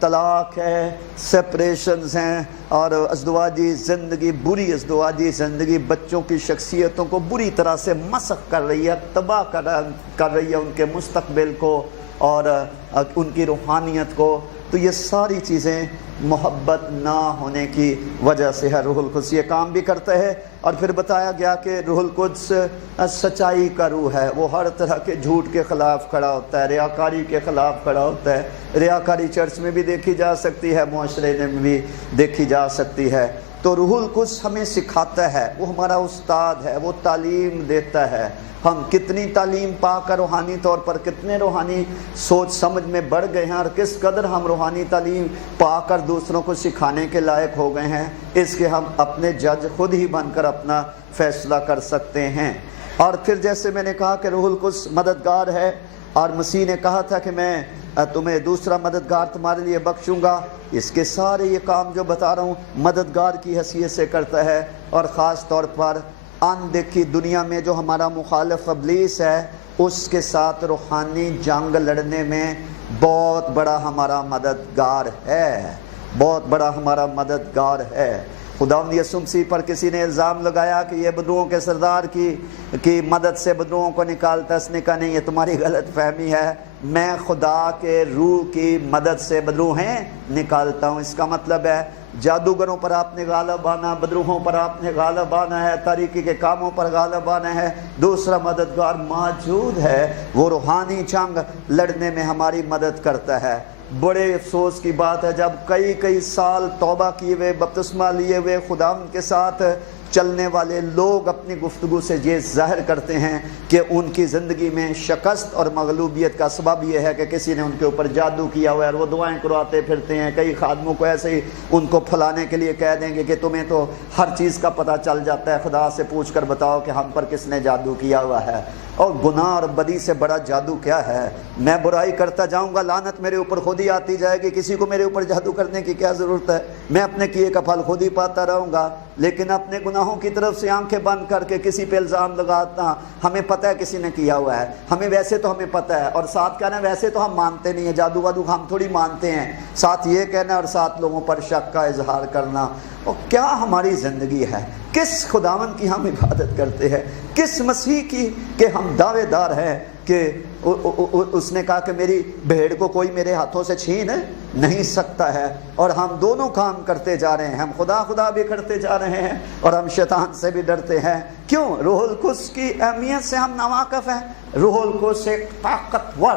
طلاق ہے، سپریشنز ہیں اور ازدواجی زندگی، بری ازدواجی زندگی بچوں کی شخصیتوں کو بری طرح سے مسخ کر رہی ہے، تباہ کر رہی ہے ان کے مستقبل کو اور ان کی روحانیت کو۔ تو یہ ساری چیزیں محبت نہ ہونے کی وجہ سے ہے۔ روح القدس یہ کام بھی کرتا ہے۔ اور پھر بتایا گیا کہ روح القدس سچائی کا روح ہے، وہ ہر طرح کے جھوٹ کے خلاف کھڑا ہوتا ہے، ریاکاری کے خلاف کھڑا ہوتا ہے۔ ریاکاری چرچ میں بھی دیکھی جا سکتی ہے، معاشرے میں بھی دیکھی جا سکتی ہے۔ تو روح القدس ہمیں سکھاتا ہے، وہ ہمارا استاد ہے، وہ تعلیم دیتا ہے۔ ہم کتنی تعلیم پا کر روحانی طور پر کتنے روحانی سوچ سمجھ میں بڑھ گئے ہیں اور کس قدر ہم روحانی تعلیم پا کر دوسروں کو سکھانے کے لائق ہو گئے ہیں، اس کے ہم اپنے جج خود ہی بن کر اپنا فیصلہ کر سکتے ہیں۔ اور پھر جیسے میں نے کہا کہ روح القدس مددگار ہے اور مسیح نے کہا تھا کہ میں تمہیں دوسرا مددگار تمہارے لیے بخشوں گا، اس کے سارے یہ کام جو بتا رہا ہوں مددگار کی حیثیت سے کرتا ہے۔ اور خاص طور پر اندیکھی دنیا میں جو ہمارا مخالف ابلیس ہے اس کے ساتھ روحانی جنگ لڑنے میں بہت بڑا ہمارا مددگار ہے، بہت بڑا ہمارا مددگار ہے۔ خداوند یسوع مسیح پر کسی نے الزام لگایا کہ یہ بدروؤں کے سردار کی مدد سے بدروؤں کو نکالتا ہے، اس نے کہا نہیں، یہ تمہاری غلط فہمی ہے، میں خدا کے روح کی مدد سے بدروہیں نکالتا ہوں۔ اس کا مطلب ہے جادوگروں پر آپ نے غالب آنا، بدروہوں پر آپ نے غالب آنا ہے، تاریکی کے کاموں پر غالب آنا ہے، دوسرا مددگار موجود ہے، وہ روحانی جنگ لڑنے میں ہماری مدد کرتا ہے۔ بڑے افسوس کی بات ہے جب کئی سال توبہ کیے ہوئے، بپتسمہ لیے ہوئے، خداوند کے ساتھ چلنے والے لوگ اپنی گفتگو سے یہ ظاہر کرتے ہیں کہ ان کی زندگی میں شکست اور مغلوبیت کا سبب یہ ہے کہ کسی نے ان کے اوپر جادو کیا ہوا ہے، اور وہ دعائیں کرواتے پھرتے ہیں۔ کئی خادموں کو ایسے ہی ان کو پھلانے کے لیے کہہ دیں گے کہ تمہیں تو ہر چیز کا پتہ چل جاتا ہے، خدا سے پوچھ کر بتاؤ کہ ہم پر کس نے جادو کیا ہوا ہے۔ اور گناہ اور بدی سے بڑا جادو کیا ہے؟ میں برائی کرتا جاؤں گا، لعنت میرے اوپر خود ہی آتی جائے گی، کسی کو میرے اوپر جادو کرنے کی کیا ضرورت ہے؟ میں اپنے کیے کا پھل خود ہی پاتا رہوں گا۔ لیکن اپنے گناہوں کی طرف سے آنکھیں بند کر کے کسی پہ الزام لگاتا، ہمیں پتہ ہے کسی نے کیا ہوا ہے، ہمیں ویسے تو ہمیں پتہ ہے، اور ساتھ کہنا ویسے تو ہم مانتے نہیں ہیں، جادو وادو ہم تھوڑی مانتے ہیں، ساتھ یہ کہنا اور ساتھ لوگوں پر شک کا اظہار کرنا۔ اور کیا ہماری زندگی ہے؟ کس خداوند کی ہم عبادت کرتے ہیں؟ کس مسیح کی کہ ہم دعوے دار ہیں کہ اس نے کہا کہ میری بھیڑ کو کوئی میرے ہاتھوں سے چھین نہیں سکتا ہے، اور ہم دونوں کام کرتے جا رہے ہیں، ہم خدا بھی کرتے جا رہے ہیں اور ہم شیطان سے بھی ڈرتے ہیں۔ کیوں؟ روح القدس کی اہمیت سے ہم ناواقف ہیں۔ روح القدس ایک طاقتور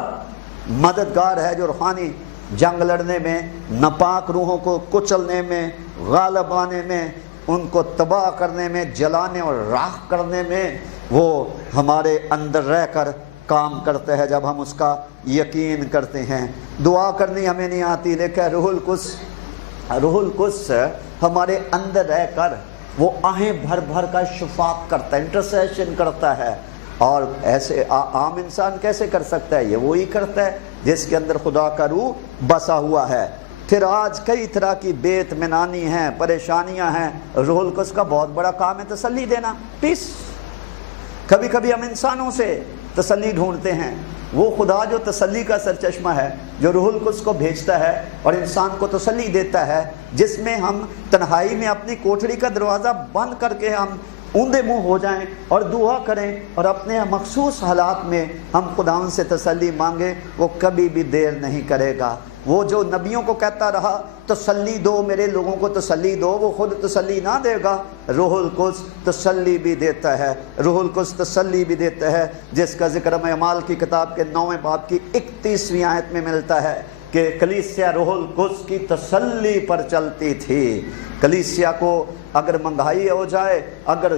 مددگار ہے جو روحانی جنگ لڑنے میں، ناپاک روحوں کو کچلنے میں، غالب آنے میں، ان کو تباہ کرنے میں، جلانے اور راکھ کرنے میں وہ ہمارے اندر رہ کر کام کرتے ہیں جب ہم اس کا یقین کرتے ہیں۔ دعا کرنی ہمیں نہیں آتی، لیکن روح القدس ہمارے اندر رہ کر وہ آہیں بھر بھر کا شفاعت کرتا ہے، انٹرسیشن کرتا ہے۔ اور ایسے عام انسان کیسے کر سکتا ہے؟ یہ وہی کرتا ہے جس کے اندر خدا کا روح بسا ہوا ہے۔ پھر آج کئی طرح کی بے اطمینانی ہیں، پریشانیاں ہیں، روح القدس کا بہت بڑا کام ہے تسلی دینا، پیس۔ کبھی کبھی ہم انسانوں سے تسلی ڈھونڈتے ہیں، وہ خدا جو تسلی کا سرچشمہ ہے، جو روح القدس کو بھیجتا ہے اور انسان کو تسلی دیتا ہے، جس میں ہم تنہائی میں اپنی کوٹھڑی کا دروازہ بند کر کے ہم اوندے منہ ہو جائیں اور دعا کریں اور اپنے مخصوص حالات میں ہم خداوند سے تسلی مانگیں، وہ کبھی بھی دیر نہیں کرے گا۔ وہ جو نبیوں کو کہتا رہا تسلی دو میرے لوگوں کو تسلی دو، وہ خود تسلی نہ دے گا، روح القدس تسلی بھی دیتا ہے، روح القدس تسلی بھی دیتا ہے، جس کا ذکر ہمیں اعمال کی کتاب کے 9ویں باب کی 31ویں آیت میں ملتا ہے کہ کلیسیا روح القدس کی تسلی پر چلتی تھی۔ کلیسیا کو اگر مہنگائی ہو جائے، اگر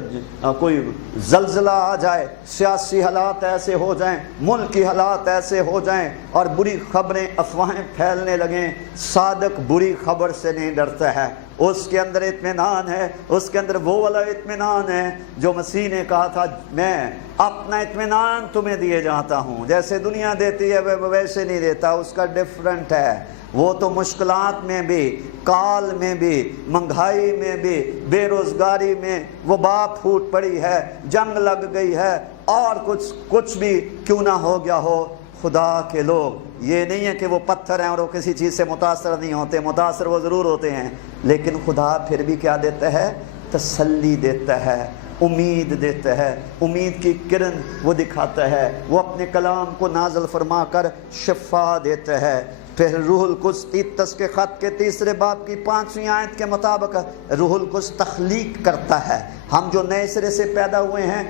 کوئی زلزلہ آ جائے، سیاسی حالات ایسے ہو جائیں، ملکی حالات ایسے ہو جائیں اور بری خبریں افواہیں پھیلنے لگیں، صادق بری خبر سے نہیں ڈرتا ہے، اس کے اندر اطمینان ہے، اس کے اندر وہ والا اطمینان ہے جو مسیح نے کہا تھا میں اپنا اطمینان تمہیں دیے جاتا ہوں، جیسے دنیا دیتی ہے ویسے نہیں دیتا، اس کا ڈیفرنٹ ہے۔ وہ تو مشکلات میں بھی، کال میں بھی، مہنگائی میں بھی، بے روزگاری میں، وبا پھوٹ پڑی ہے، جنگ لگ گئی ہے، اور کچھ بھی کیوں نہ ہو گیا ہو، خدا کے لوگ یہ نہیں ہے کہ وہ پتھر ہیں اور وہ کسی چیز سے متاثر نہیں ہوتے، متاثر وہ ضرور ہوتے ہیں، لیکن خدا پھر بھی کیا دیتا ہے؟ تسلی دیتا ہے، امید دیتا ہے، امید کی کرن وہ دکھاتا ہے، وہ اپنے کلام کو نازل فرما کر شفا دیتا ہے۔ پھر روح القدس تیتس کے خط کے 3 باب کی 5ویں آیت کے مطابق روح القدس تخلیق کرتا ہے۔ ہم جو نئے سرے سے پیدا ہوئے ہیں،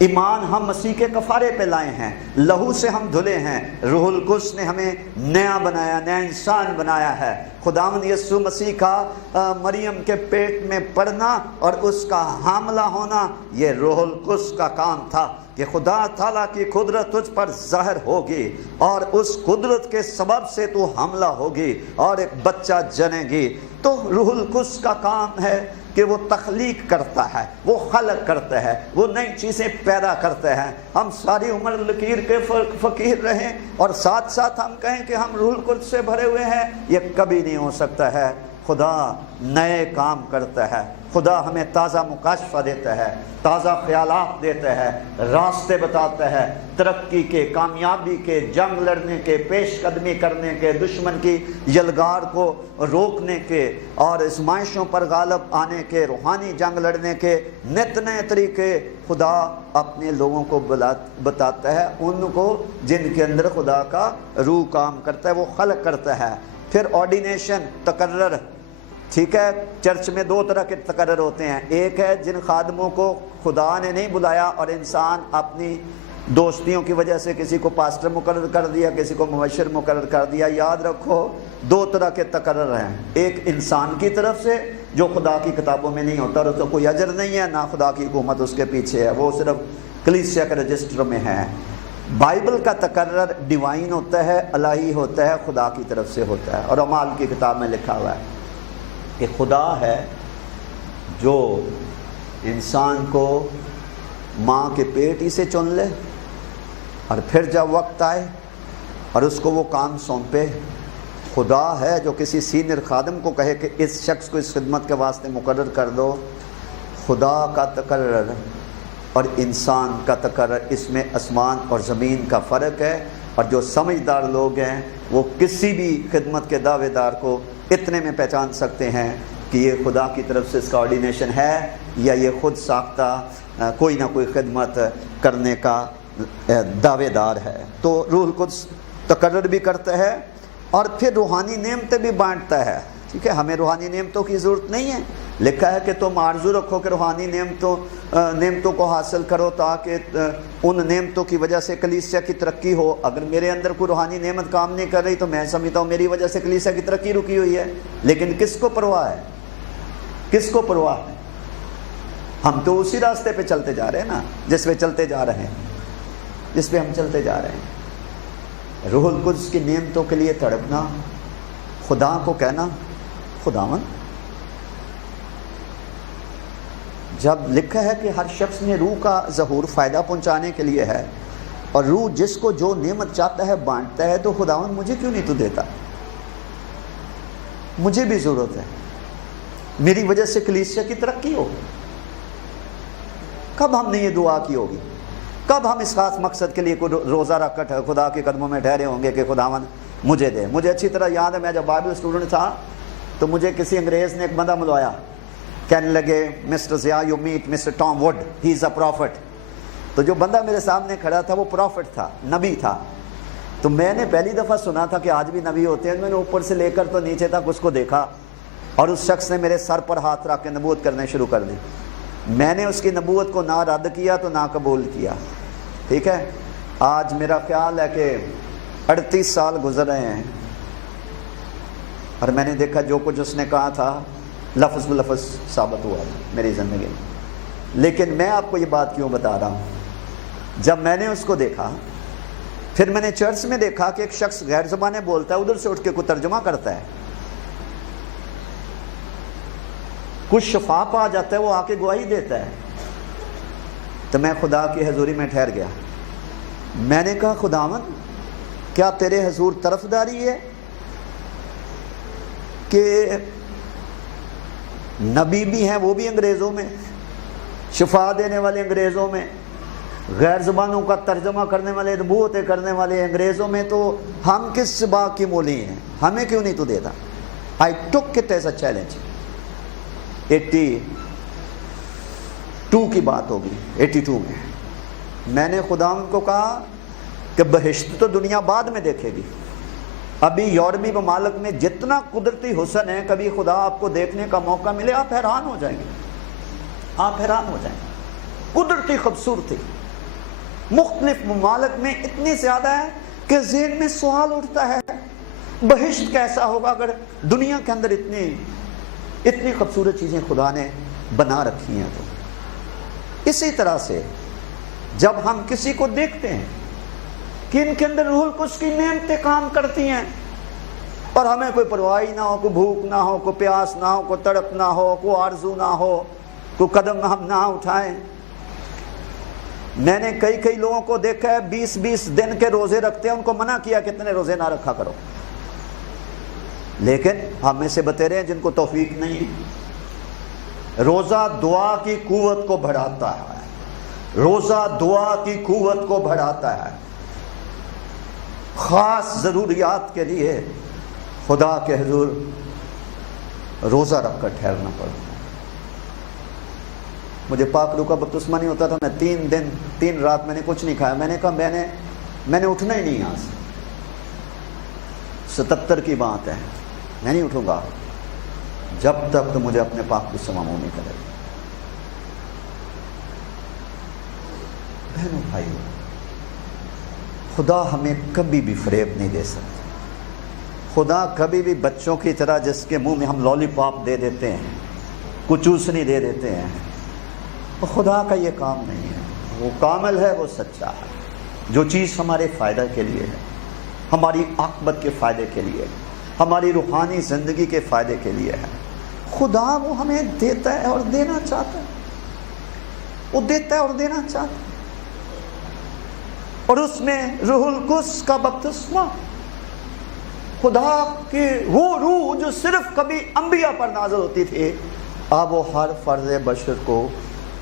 ایمان ہم مسیح کے کفارے پہ لائے ہیں، لہو سے ہم دھلے ہیں، روح القدس نے ہمیں نیا بنایا، نیا انسان بنایا ہے۔ خداوند یسوع مسیح کا مریم کے پیٹ میں پڑنا اور اس کا حاملہ ہونا یہ روح القدس کا کام تھا کہ خدا تعالیٰ کی قدرت تجھ پر ظاہر ہوگی اور اس قدرت کے سبب سے تو حاملہ ہوگی اور ایک بچہ جنے گی۔ تو روح القدس کا کام ہے کہ وہ تخلیق کرتا ہے، وہ خلق کرتا ہے، وہ نئی چیزیں پیدا کرتا ہے۔ ہم ساری عمر لکیر کے فقیر رہیں اور ساتھ ساتھ ہم کہیں کہ ہم روح القدس سے بھرے ہوئے ہیں، یہ کبھی نہیں ہو سکتا ہے۔ خدا نئے کام کرتا ہے، خدا ہمیں تازہ مکاشفہ دیتا ہے، تازہ خیالات دیتا ہے، راستے بتاتا ہے، ترقی کے، کامیابی کے، جنگ لڑنے کے، پیش قدمی کرنے کے، دشمن کی یلغار کو روکنے کے اور آزمائشوں پر غالب آنے کے، روحانی جنگ لڑنے کے نت نئے طریقے خدا اپنے لوگوں کو بتاتا ہے، ان کو جن کے اندر خدا کا روح کام کرتا ہے، وہ خلق کرتا ہے۔ پھر آرڈینیشن، تقرر، ٹھیک ہے، چرچ میں 2 طرح کے تقرر ہوتے ہیں، ایک ہے جن خادموں کو خدا نے نہیں بلایا اور انسان اپنی دوستیوں کی وجہ سے کسی کو پاسٹر مقرر کر دیا، کسی کو مبشر مقرر کر دیا۔ یاد رکھو 2 طرح کے تقرر ہیں، ایک انسان کی طرف سے جو خدا کی کتابوں میں نہیں ہوتا اور اس کا کوئی اجر نہیں ہے، نہ خدا کی حکومت اس کے پیچھے ہے، وہ صرف کلیسیا کے رجسٹر میں ہے۔ بائبل کا تقرر ڈیوائن ہوتا ہے، الہی ہوتا ہے، خدا کی طرف سے ہوتا ہے، اور اعمال کی کتاب میں لکھا ہوا ہے کہ خدا ہے جو انسان کو ماں کے پیٹ ہی سے چن لے اور پھر جب وقت آئے اور اس کو وہ کام سونپے۔ خدا ہے جو کسی سینئر خادم کو کہے کہ اس شخص کو اس خدمت کے واسطے مقرر کر دو۔ خدا کا تقرر اور انسان کا تقرر، اس میں آسمان اور زمین کا فرق ہے، اور جو سمجھدار لوگ ہیں وہ کسی بھی خدمت کے دعوے دار کو اتنے میں پہچان سکتے ہیں کہ یہ خدا کی طرف سے اس کا آرڈینیشن ہے یا یہ خود ساختہ کوئی نہ کوئی خدمت کرنے کا دعوے دار ہے۔ تو روح القدس تقرر بھی کرتا ہے اور پھر روحانی نعمتیں بھی بانٹتا ہے۔ ٹھیک ہے، ہمیں روحانی نعمتوں کی ضرورت نہیں ہے، لکھا ہے کہ تم آرزو رکھو کہ روحانی نعمتوں کو حاصل کرو تاکہ ان نعمتوں کی وجہ سے کلیسیا کی ترقی ہو۔ اگر میرے اندر کوئی روحانی نعمت کام نہیں کر رہی تو میں سمجھتا ہوں میری وجہ سے کلیسیا کی ترقی رکی ہوئی ہے، لیکن کس کو پرواہ ہے؟ کس کو پرواہ ہے؟ ہم تو اسی راستے پہ چلتے جا رہے ہیں نا، جس پہ چلتے جا رہے ہیں، جس پہ ہم چلتے جا رہے ہیں۔ روح القدس کی نعمتوں کے لیے تڑپنا، خدا کو کہنا خداوند، جب لکھا ہے کہ ہر شخص میں روح کا ظہور فائدہ پہنچانے کے لیے ہے اور روح جس کو جو نعمت چاہتا ہے بانٹتا ہے، تو خداوند مجھے کیوں نہیں تو دیتا؟ مجھے بھی ضرورت ہے، میری وجہ سے کلیسیا کی ترقی ہو۔ کب ہم نے یہ دعا کی ہوگی؟ کب ہم اس خاص مقصد کے لیے کوئی روزہ رکھ کر خدا کے قدموں میں ٹھہرے ہوں گے کہ خداوند مجھے دے؟ مجھے اچھی طرح یاد ہے، میں جب بائبل اسٹوڈنٹ تھا تو مجھے کسی انگریز نے ایک بندہ ملوایا، کہنے لگے mister Zia you meet mister Tom Wood, he is a prophet. تو جو بندہ میرے سامنے کھڑا تھا وہ پروفٹ تھا، نبی تھا، تو میں نے پہلی دفعہ سنا تھا کہ آج بھی نبی ہوتے ہیں. میں نے اوپر سے لے کر تو نیچے تک اس کو دیکھا اور اس شخص نے میرے سر پر ہاتھ رکھ کے نبوت کرنے شروع کر دی. میں نے اس کی نبوت کو نہ رد کیا تو نہ قبول کیا. ٹھیک ہے, آج میرا خیال ہے کہ 38 سال گزر رہے ہیں اور میں نے دیکھا جو کچھ اس نے کہا تھا لفظ بلفظ ثابت ہوا میری زندگی میں. لیکن میں آپ کو یہ بات کیوں بتا رہا ہوں, جب میں نے اس کو دیکھا پھر میں نے چرچ میں دیکھا کہ ایک شخص غیر زبانیں بولتا ہے, ادھر سے اٹھ کے کوئی ترجمہ کرتا ہے, کچھ شفا پا جاتا ہے, وہ آ کے گواہی دیتا ہے. تو میں خدا کی حضوری میں ٹھہر گیا. میں نے کہا خداوند کیا تیرے حضور طرفداری ہے کہ نبی بھی ہیں وہ بھی انگریزوں میں, شفا دینے والے انگریزوں میں, غیر زبانوں کا ترجمہ کرنے والے, نبوتیں کرنے والے انگریزوں میں, تو ہم کس بات کی مولی ہیں, ہمیں کیوں نہیں تو دیتا. I took it as a challenge. 82 کی بات ہوگی, 82 میں میں نے خداوند کو کہا کہ بہشت تو دنیا بعد میں دیکھے گی, ابھی یورپی ممالک میں جتنا قدرتی حسن ہے, کبھی خدا آپ کو دیکھنے کا موقع ملے آپ حیران ہو جائیں گے, آپ حیران ہو جائیں گے. قدرتی خوبصورتی مختلف ممالک میں اتنی زیادہ ہے کہ ذہن میں سوال اٹھتا ہے بہشت کیسا ہوگا اگر دنیا کے اندر اتنی خوبصورت چیزیں خدا نے بنا رکھی ہیں. تو اسی طرح سے جب ہم کسی کو دیکھتے ہیں کہ ان کے اندر روح القدس کی نعمتیں کام کرتی ہیں اور ہمیں کوئی پرواہ نہ ہو, کوئی بھوک نہ ہو, کوئی پیاس نہ ہو, کوئی تڑپ نہ ہو, کوئی آرزو نہ ہو, کوئی قدم ہم نہ اٹھائیں. میں نے کئی لوگوں کو دیکھا ہے 20 دن کے روزے رکھتے ہیں, ان کو منع کیا کہ اتنے روزے نہ رکھا کرو, لیکن ہم میں سے بتیرے ہیں جن کو توفیق نہیں ہے. روزہ دعا کی قوت کو بڑھاتا ہے, روزہ دعا کی قوت کو بڑھاتا ہے. خاص ضروریات کے لیے خدا کے حضور روزہ رکھ کر ٹھہرنا پڑتا ہے. مجھے پاک روح کا بپتسمہ نہیں ہوتا تھا, میں 3 دن 3 رات میں نے کچھ نہیں کھایا. میں نے کہا میں نے اٹھنا ہی نہیں یہاں سے, 77 کی بات ہے, میں نہیں اٹھوں گا جب تک تو مجھے اپنے پاک کو سماموں نہیں کرے. بہنوں بھائیوں, خدا ہمیں کبھی بھی فریب نہیں دے سکتا. خدا کبھی بھی بچوں کی طرح جس کے منہ میں ہم لالی پاپ دے دیتے ہیں, کچوسنی دے دیتے ہیں, خدا کا یہ کام نہیں ہے. وہ کامل ہے, وہ سچا ہے. جو چیز ہمارے فائدہ کے لیے ہے, ہماری عاقبت کے فائدے کے لیے, ہماری روحانی زندگی کے فائدے کے لیے ہے, خدا وہ ہمیں دیتا ہے اور دینا چاہتا ہے. وہ دیتا ہے اور دینا چاہتا ہے. اور اس میں روح القدس کا بپتسمہ, خدا کی وہ روح جو صرف کبھی انبیاء پر نازل ہوتی تھی, اب وہ ہر فرد بشر کو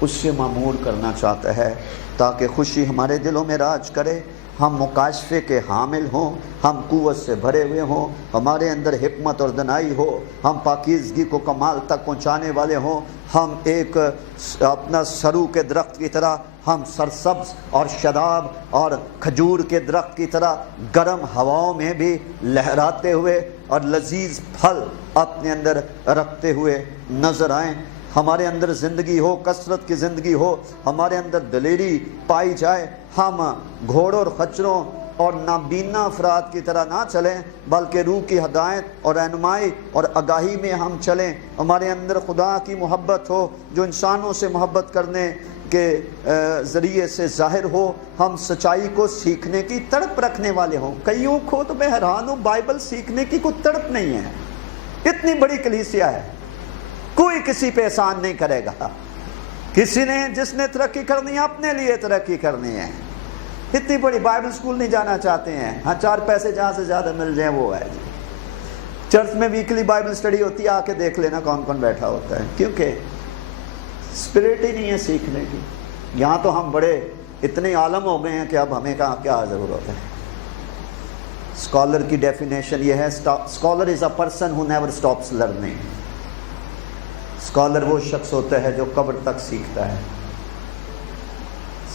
اس سے معمور کرنا چاہتا ہے تاکہ خوشی ہمارے دلوں میں راج کرے, ہم مکاشفے کے حامل ہوں, ہم قوت سے بھرے ہوئے ہوں, ہمارے اندر حکمت اور دانائی ہو, ہم پاکیزگی کو کمال تک پہنچانے والے ہوں, ہم ایک اپنا سرو کے درخت کی طرح, ہم سرسبز اور شاداب اور کھجور کے درخت کی طرح گرم ہواؤں میں بھی لہراتے ہوئے اور لذیذ پھل اپنے اندر رکھتے ہوئے نظر آئیں. ہمارے اندر زندگی ہو, کثرت کی زندگی ہو, ہمارے اندر دلیری پائی جائے. ہم گھوڑوں اور خچروں اور نابینا افراد کی طرح نہ چلیں, بلکہ روح کی ہدایت اور رہنمائی اور آگاہی میں ہم چلیں. ہمارے اندر خدا کی محبت ہو جو انسانوں سے محبت کرنے کے ذریعے سے ظاہر ہو. ہم سچائی کو سیکھنے کی تڑپ رکھنے والے ہوں. کئیوں کو تو میں حیران ہوں, بائبل سیکھنے کی کوئی تڑپ نہیں ہے. اتنی بڑی کلیسیا ہے, کوئی کسی پہ احسان نہیں کرے گا. کسی نے جس نے ترقی کرنی ہے اپنے لیے ترقی کرنی ہے. اتنی بڑی بائبل سکول نہیں جانا چاہتے ہیں, ہاں 4 پیسے جہاں سے زیادہ مل جائیں وہ ہے. چرچ میں ویکلی بائبل سٹڈی ہوتی ہے, آ کے دیکھ لینا کون کون بیٹھا ہوتا ہے, کیونکہ اسپرٹ ہی نہیں ہے سیکھنے کی. یہاں تو ہم بڑے اتنے عالم ہو گئے ہیں کہ اب ہمیں کہاں کیا ضرورت ہے. اسکالر کی ڈیفینیشن یہ ہے, scholar is a person who never stops learning. Scholar وہ شخص ہوتا ہے جو قبر تک سیکھتا ہے.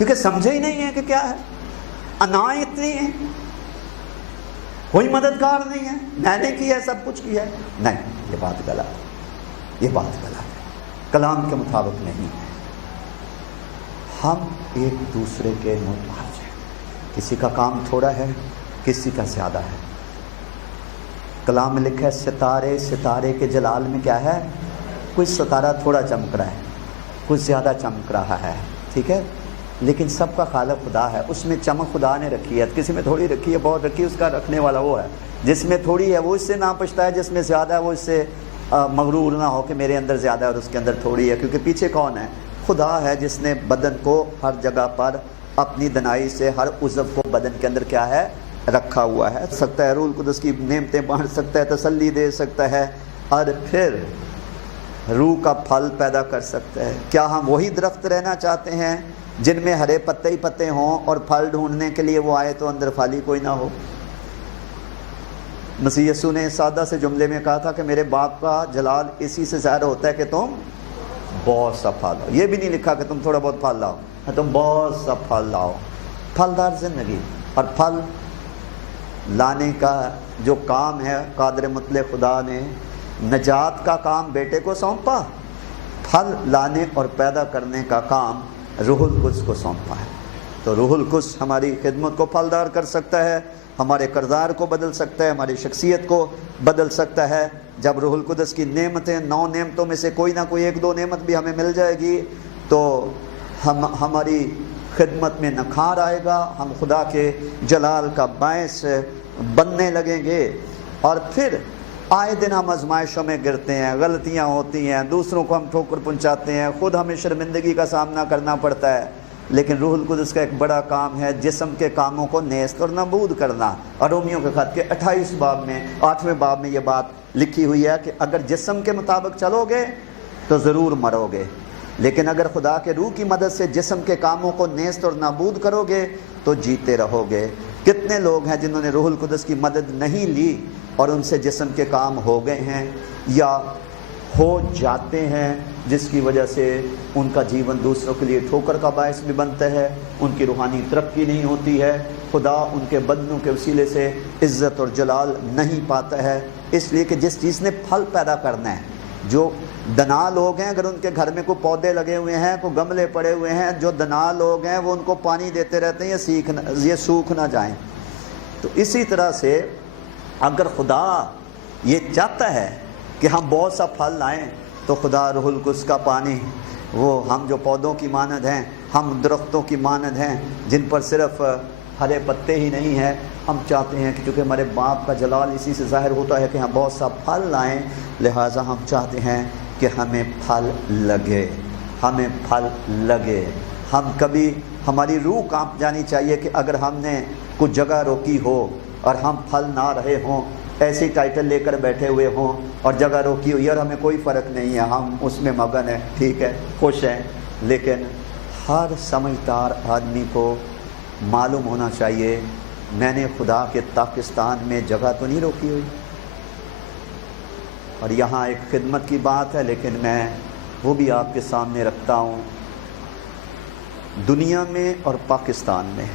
کیونکہ سمجھے ہی نہیں ہے کہ کیا ہے، انائیں اتنی ہیں، کوئی مددگار نہیں ہے، میں نے کیا ہے، سب کچھ کیا ہے. نہیں، یہ بات غلط ہے، یہ بات غلط ہے، کلام کے مطابق نہیں ہے. ہم ایک دوسرے کے محتاج ہیں، کسی کا کام تھوڑا ہے، کسی کا زیادہ ہے. کلام میں لکھا ہے ستارے ستارے کے جلال میں کیا ہے، کوئی ستارہ تھوڑا چمک رہا ہے، کچھ زیادہ چمک رہا ہے، ٹھیک ہے، لیکن سب کا خالق خدا ہے. اس میں چمک خدا نے رکھی ہے، کسی میں تھوڑی رکھی ہے، بہت رکھی ہے، اس کا رکھنے والا وہ ہے. جس میں تھوڑی ہے وہ اس سے نہ پچھتا ہے، جس میں زیادہ ہے وہ اس سے مغرور نہ ہو کہ میرے اندر زیادہ ہے اور اس کے اندر تھوڑی ہے. کیونکہ پیچھے کون ہے؟ خدا ہے، جس نے بدن کو ہر جگہ پر اپنی دنائی سے ہر عضو کو بدن کے اندر کیا ہے، رکھا ہوا ہے. سکتا ہے روح القدس کی نعمتیں بانٹ سکتا ہے، تسلی دے سکتا ہے، اور پھر روح کا پھل پیدا کر سکتا ہے. کیا ہم وہی درخت رہنا چاہتے ہیں جن میں ہرے پتے ہی پتے ہوں اور پھل ڈھونڈنے کے لیے وہ آئے تو اندر پھل ہی کوئی نہ ہو؟ مسیح یسوع نے سادہ سے جملے میں کہا تھا کہ میرے باپ کا جلال اسی سے ظاہر ہوتا ہے کہ تم بہت سا پھل لاؤ. یہ بھی نہیں لکھا کہ تم تھوڑا بہت پھل لاؤ، تم بہت سا پھل لاؤ. پھلدار زندگی. اور پھل لانے کا جو کام ہے، قادر مطلق خدا نے نجات کا کام بیٹے کو سونپا، پھل لانے اور پیدا کرنے کا کام روح القدس کو سونپا ہے. تو روح القدس ہماری خدمت کو پھلدار کر سکتا ہے، ہمارے کردار کو بدل سکتا ہے، ہماری شخصیت کو بدل سکتا ہے. جب روح القدس کی نعمتیں، 9 نعمتوں میں سے کوئی نہ کوئی 1-2 نعمت بھی ہمیں مل جائے گی تو ہماری خدمت میں نکھار آئے گا، ہم خدا کے جلال کا باعث بننے لگیں گے. اور پھر آئے دن ہم آزمائشوں میں گرتے ہیں، غلطیاں ہوتی ہیں، دوسروں کو ہم ٹھوکر پہنچاتے ہیں، خود ہمیں شرمندگی کا سامنا کرنا پڑتا ہے. لیکن روح القدس کا ایک بڑا کام ہے جسم کے کاموں کو نیست اور نابود کرنا. اور رومیوں کے خط کے 28 باب میں 8ویں باب میں یہ بات لکھی ہوئی ہے کہ اگر جسم کے مطابق چلو گے تو ضرور مرو گے، لیکن اگر خدا کے روح کی مدد سے جسم کے کاموں کو نیست اور نابود کرو گے تو جیتے رہو گے. کتنے لوگ ہیں جنہوں نے روح القدس کی مدد نہیں لی اور ان سے جسم کے کام ہو گئے ہیں یا ہو جاتے ہیں، جس کی وجہ سے ان کا جیون دوسروں کے لیے ٹھوکر کا باعث بھی بنتا ہے، ان کی روحانی ترقی نہیں ہوتی ہے، خدا ان کے بدنوں کے وسیلے سے عزت اور جلال نہیں پاتا ہے. اس لیے کہ جس چیز نے پھل پیدا کرنا ہے، جو دنا لوگ ہیں اگر ان کے گھر میں کوئی پودے لگے ہوئے ہیں، کوئی گملے پڑے ہوئے ہیں، جو دنا لوگ ہیں وہ ان کو پانی دیتے رہتے ہیں یہ سوکھ نہ جائیں. تو اسی طرح سے اگر خدا یہ چاہتا ہے کہ ہم بہت سا پھل لائیں تو خدا روح القدس کا پانی، وہ ہم جو پودوں کی مانند ہیں، ہم درختوں کی مانند ہیں جن پر صرف ہرے پتے ہی نہیں ہیں. ہم چاہتے ہیں کہ چونکہ ہمارے باپ کا جلال اسی سے ظاہر ہوتا ہے کہ ہم بہت سا پھل لائیں، لہٰذا ہم چاہتے ہیں کہ ہمیں پھل لگے، ہمیں پھل لگے. ہم کبھی ہماری روح کانپ جانی چاہیے کہ اگر ہم نے کچھ جگہ روکی ہو اور ہم پھل نہ رہے ہوں، ایسی ٹائٹل لے کر بیٹھے ہوئے ہوں اور جگہ روکی ہوئی اور ہمیں کوئی فرق نہیں ہے، ہم اس میں مگن ہیں، ٹھیک ہے، خوش ہیں. لیکن ہر سمجھدار آدمی کو معلوم ہونا چاہیے میں نے خدا کے پاکستان میں جگہ تو نہیں روکی ہوئی. اور یہاں ایک خدمت کی بات ہے لیکن میں وہ بھی آپ کے سامنے رکھتا ہوں. دنیا میں اور پاکستان میں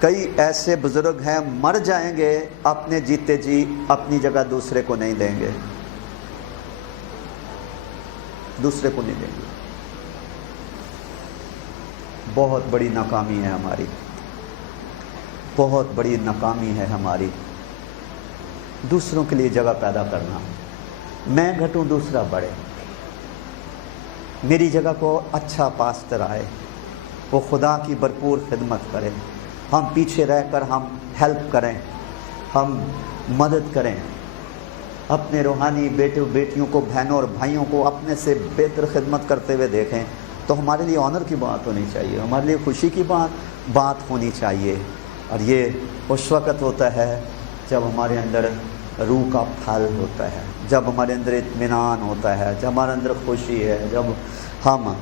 کئی ایسے بزرگ ہیں مر جائیں گے اپنے جیتے جی اپنی جگہ دوسرے کو نہیں دیں گے، دوسرے کو نہیں دیں گے. بہت بڑی ناکامی ہے ہماری، بہت بڑی ناکامی ہے ہماری، دوسروں کے لیے جگہ پیدا کرنا. میں گھٹوں دوسرا بڑھے، میری جگہ کو اچھا پاستر آئے، وہ خدا کی بھرپور خدمت کرے، ہم پیچھے رہ کر ہم ہیلپ کریں، ہم مدد کریں، اپنے روحانی بیٹے بیٹیوں کو، بہنوں اور بھائیوں کو اپنے سے بہتر خدمت کرتے ہوئے دیکھیں تو ہمارے لیے آنر کی بات ہونی چاہیے، ہمارے لیے خوشی کی بات ہونی چاہیے. اور یہ اس وقت ہوتا ہے جب ہمارے اندر روح کا پھل ہوتا ہے، جب ہمارے اندر اطمینان ہوتا ہے، جب ہمارے اندر خوشی ہے، جب ہم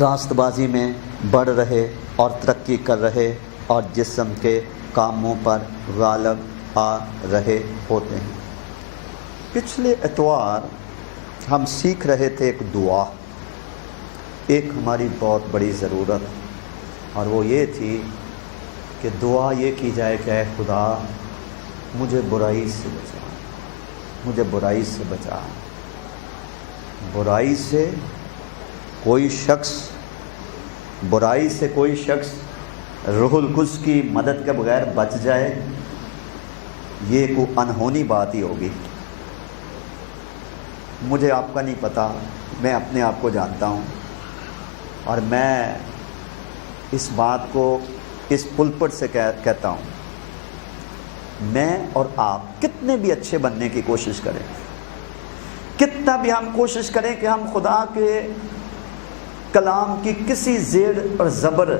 راست بازی میں بڑھ رہے اور ترقی کر رہے اور جسم کے کاموں پر غالب آ رہے ہوتے ہیں. پچھلے اتوار ہم سیکھ رہے تھے ایک دعا، ایک ہماری بہت بڑی ضرورت اور وہ یہ تھی کہ دعا یہ کی جائے کہ اے خدا مجھے برائی سے بچا، مجھے برائی سے بچا۔ برائی سے کوئی شخص روح القدس کی مدد کے بغیر بچ جائے، یہ کوئی انہونی بات ہی ہوگی۔ مجھے آپ کا نہیں پتہ، میں اپنے آپ کو جانتا ہوں، اور میں اس بات کو اس پلپٹ سے کہتا ہوں، میں اور آپ کتنے بھی اچھے بننے کی کوشش کریں، کتنا بھی ہم کوشش کریں کہ ہم خدا کے کلام کی کسی زیر اور زبر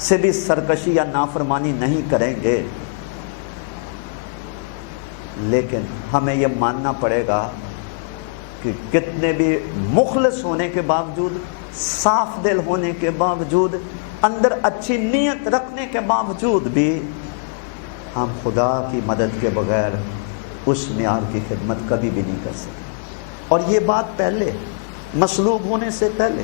سے بھی سرکشی یا نافرمانی نہیں کریں گے، لیکن ہمیں یہ ماننا پڑے گا کہ کتنے بھی مخلص ہونے کے باوجود، صاف دل ہونے کے باوجود، اندر اچھی نیت رکھنے کے باوجود بھی ہم خدا کی مدد کے بغیر اس معیار کی خدمت کبھی بھی نہیں کر سکتے۔ اور یہ بات پہلے مصلوب ہونے سے پہلے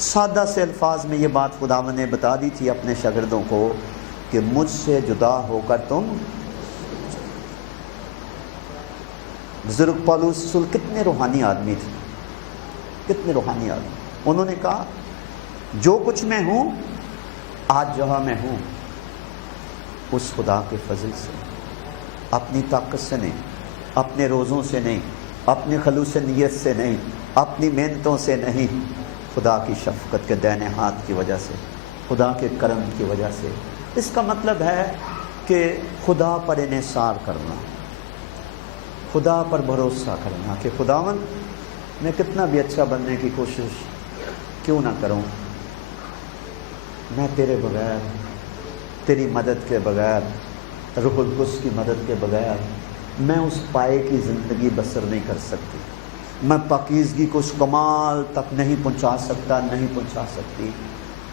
سادہ سے الفاظ میں یہ بات خداوند نے بتا دی تھی اپنے شاگردوں کو کہ مجھ سے جدا ہو کر تم۔ بزرگ پالوس رسول کتنے روحانی آدمی تھے، کتنے روحانی آدمی۔ انہوں نے کہا جو کچھ میں ہوں آج جہاں میں ہوں اس خدا کے فضل سے، اپنی طاقت سے نہیں، اپنے روزوں سے نہیں، اپنی خلوص نیت سے نہیں، اپنی محنتوں سے نہیں، خدا کی شفقت کے دائنے ہاتھ کی وجہ سے، خدا کے کرم کی وجہ سے۔ اس کا مطلب ہے کہ خدا پر انحصار کرنا، خدا پر بھروسہ کرنا کہ خداوند میں کتنا بھی اچھا بننے کی کوشش کیوں نہ کروں، میں تیرے بغیر، تیری مدد کے بغیر، روح القدس کی مدد کے بغیر میں اس پائے کی زندگی بسر نہیں کر سکتی، میں پاکیزگی کو اس کمال تک نہیں پہنچا سکتی۔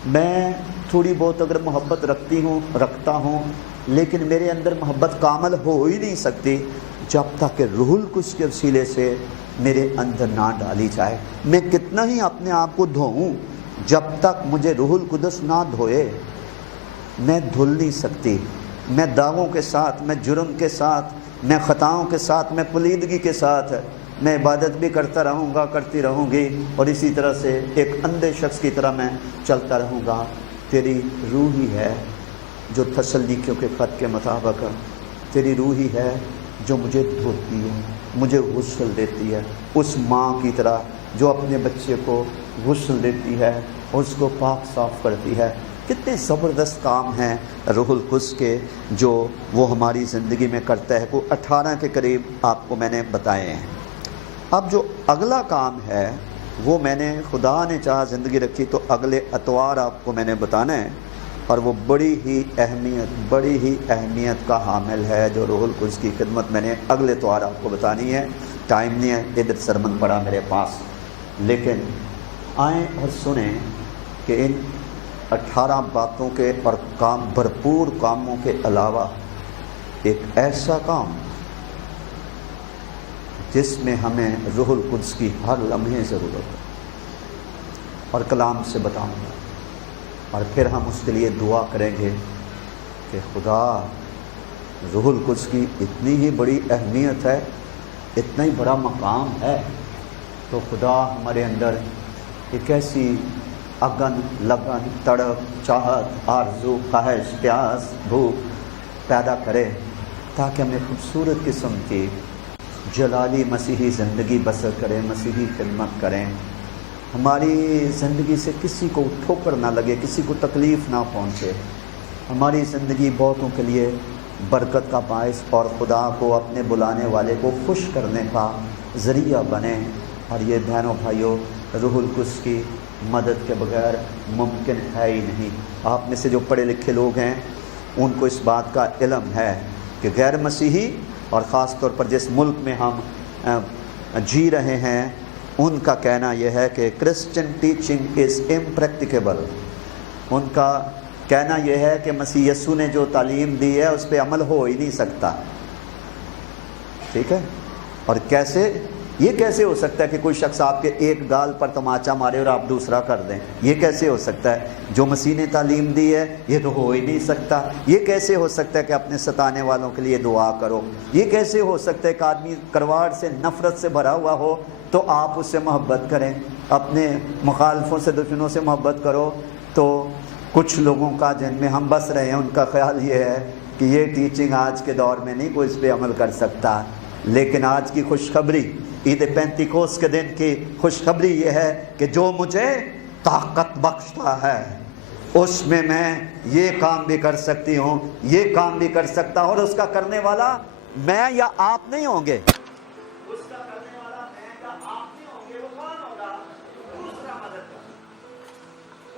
میں تھوڑی بہت اگر محبت رکھتا ہوں لیکن میرے اندر محبت کامل ہو ہی نہیں سکتی جب تک کہ روح القدس کے وسیلے سے میرے اندر نہ ڈالی جائے۔ میں کتنا ہی اپنے آپ کو دھوؤں، جب تک مجھے روح القدس نہ دھوئے میں دھل نہیں سکتی۔ میں داغوں کے ساتھ، میں جرم کے ساتھ، میں خطاؤں کے ساتھ، میں پلیدگی کے ساتھ میں عبادت بھی کرتی رہوں گی، اور اسی طرح سے ایک اندھے شخص کی طرح میں چلتا رہوں گا۔ تیری روح ہی ہے جو تسلنیکیوں کے خط کے مطابق، تیری روح ہی ہے جو مجھے دھوتی ہے، مجھے غسل دیتی ہے، اس ماں کی طرح جو اپنے بچے کو غسل دیتی ہے اور اس کو پاک صاف کرتی ہے۔ کتنے زبردست کام ہیں روح القدس کے جو وہ ہماری زندگی میں کرتا ہے۔ وہ 18 کے قریب آپ کو میں نے بتائے ہیں۔ اب جو اگلا کام ہے وہ میں نے، خدا نے چاہا زندگی رکھی تو اگلے اتوار آپ کو میں نے بتانا ہے، اور وہ بڑی ہی اہمیت کا حامل ہے جو روح القدس کی خدمت میں نے اگلے اتوار آپ کو بتانی ہے۔ ٹائم نہیں ہے، ادھر سرمن پڑا میرے پاس، لیکن آئیں اور سنیں کہ ان 18 باتوں کے اور بھرپور کاموں کے علاوہ ایک ایسا کام جس میں ہمیں روح القدس کی ہر لمحے ضرورت ہے، اور کلام سے بتاؤں گا، اور پھر ہم اس کے لیے دعا کریں گے کہ خدا، روح القدس کی اتنی ہی بڑی اہمیت ہے، اتنا ہی بڑا مقام ہے، تو خدا ہمارے اندر ایک ایسی اگن، لگن، تڑپ، چاہت، آرزو، خواہش، پیاس، بھوک پیدا کرے تاکہ ہمیں خوبصورت قسم کی جلالی مسیحی زندگی بسر کریں، مسیحی خدمت کریں۔ ہماری زندگی سے کسی کو ٹھوکر نہ لگے، کسی کو تکلیف نہ پہنچے، ہماری زندگی بہتوں کے لیے برکت کا باعث اور خدا کو اپنے بلانے والے کو خوش کرنے کا ذریعہ بنے۔ اور یہ بہنوں بھائیوں، روح القدس کی مدد کے بغیر ممکن ہے ہی نہیں۔ آپ میں سے جو پڑھے لکھے لوگ ہیں ان کو اس بات کا علم ہے کہ غیر مسیحی، اور خاص طور پر جس ملک میں ہم جی رہے ہیں، ان کا کہنا یہ ہے کہ کرسچن ٹیچنگ از امپریکٹیکیبل۔ ان کا کہنا یہ ہے کہ مسیح یسوع نے جو تعلیم دی ہے اس پہ عمل ہو ہی نہیں سکتا۔ ٹھیک ہے؟ اور کیسے؟ یہ کیسے ہو سکتا ہے کہ کوئی شخص آپ کے ایک گال پر تماچا مارے اور آپ دوسرا کر دیں؟ یہ کیسے ہو سکتا ہے؟ جو مسیح نے تعلیم دی ہے یہ تو ہو ہی نہیں سکتا۔ یہ کیسے ہو سکتا ہے کہ اپنے ستانے والوں کے لیے دعا کرو؟ یہ کیسے ہو سکتا ہے کہ آدمی کڑواہٹ سے نفرت سے بھرا ہوا ہو تو آپ اس سے محبت کریں؟ اپنے مخالفوں سے دشمنوں سے محبت کرو۔ تو کچھ لوگوں کا جن میں ہم بس رہے ہیں ان کا خیال یہ ہے کہ یہ ٹیچنگ آج کے دور میں نہیں کوئی اس پہ عمل کر سکتا، لیکن آج کی خوشخبری، عید پینتیکوس کے دن کی خوشخبری یہ ہے کہ جو مجھے طاقت بخشتا ہے اس میں یہ کام بھی کر سکتی ہوں، یہ کام بھی کر سکتا ہوں، اور اس کا کرنے والا میں یا آپ نہیں ہوں گے۔ اس کا کرنے والا میں یا آپ نہیں ہوں گے۔ وہ کون ہوگا؟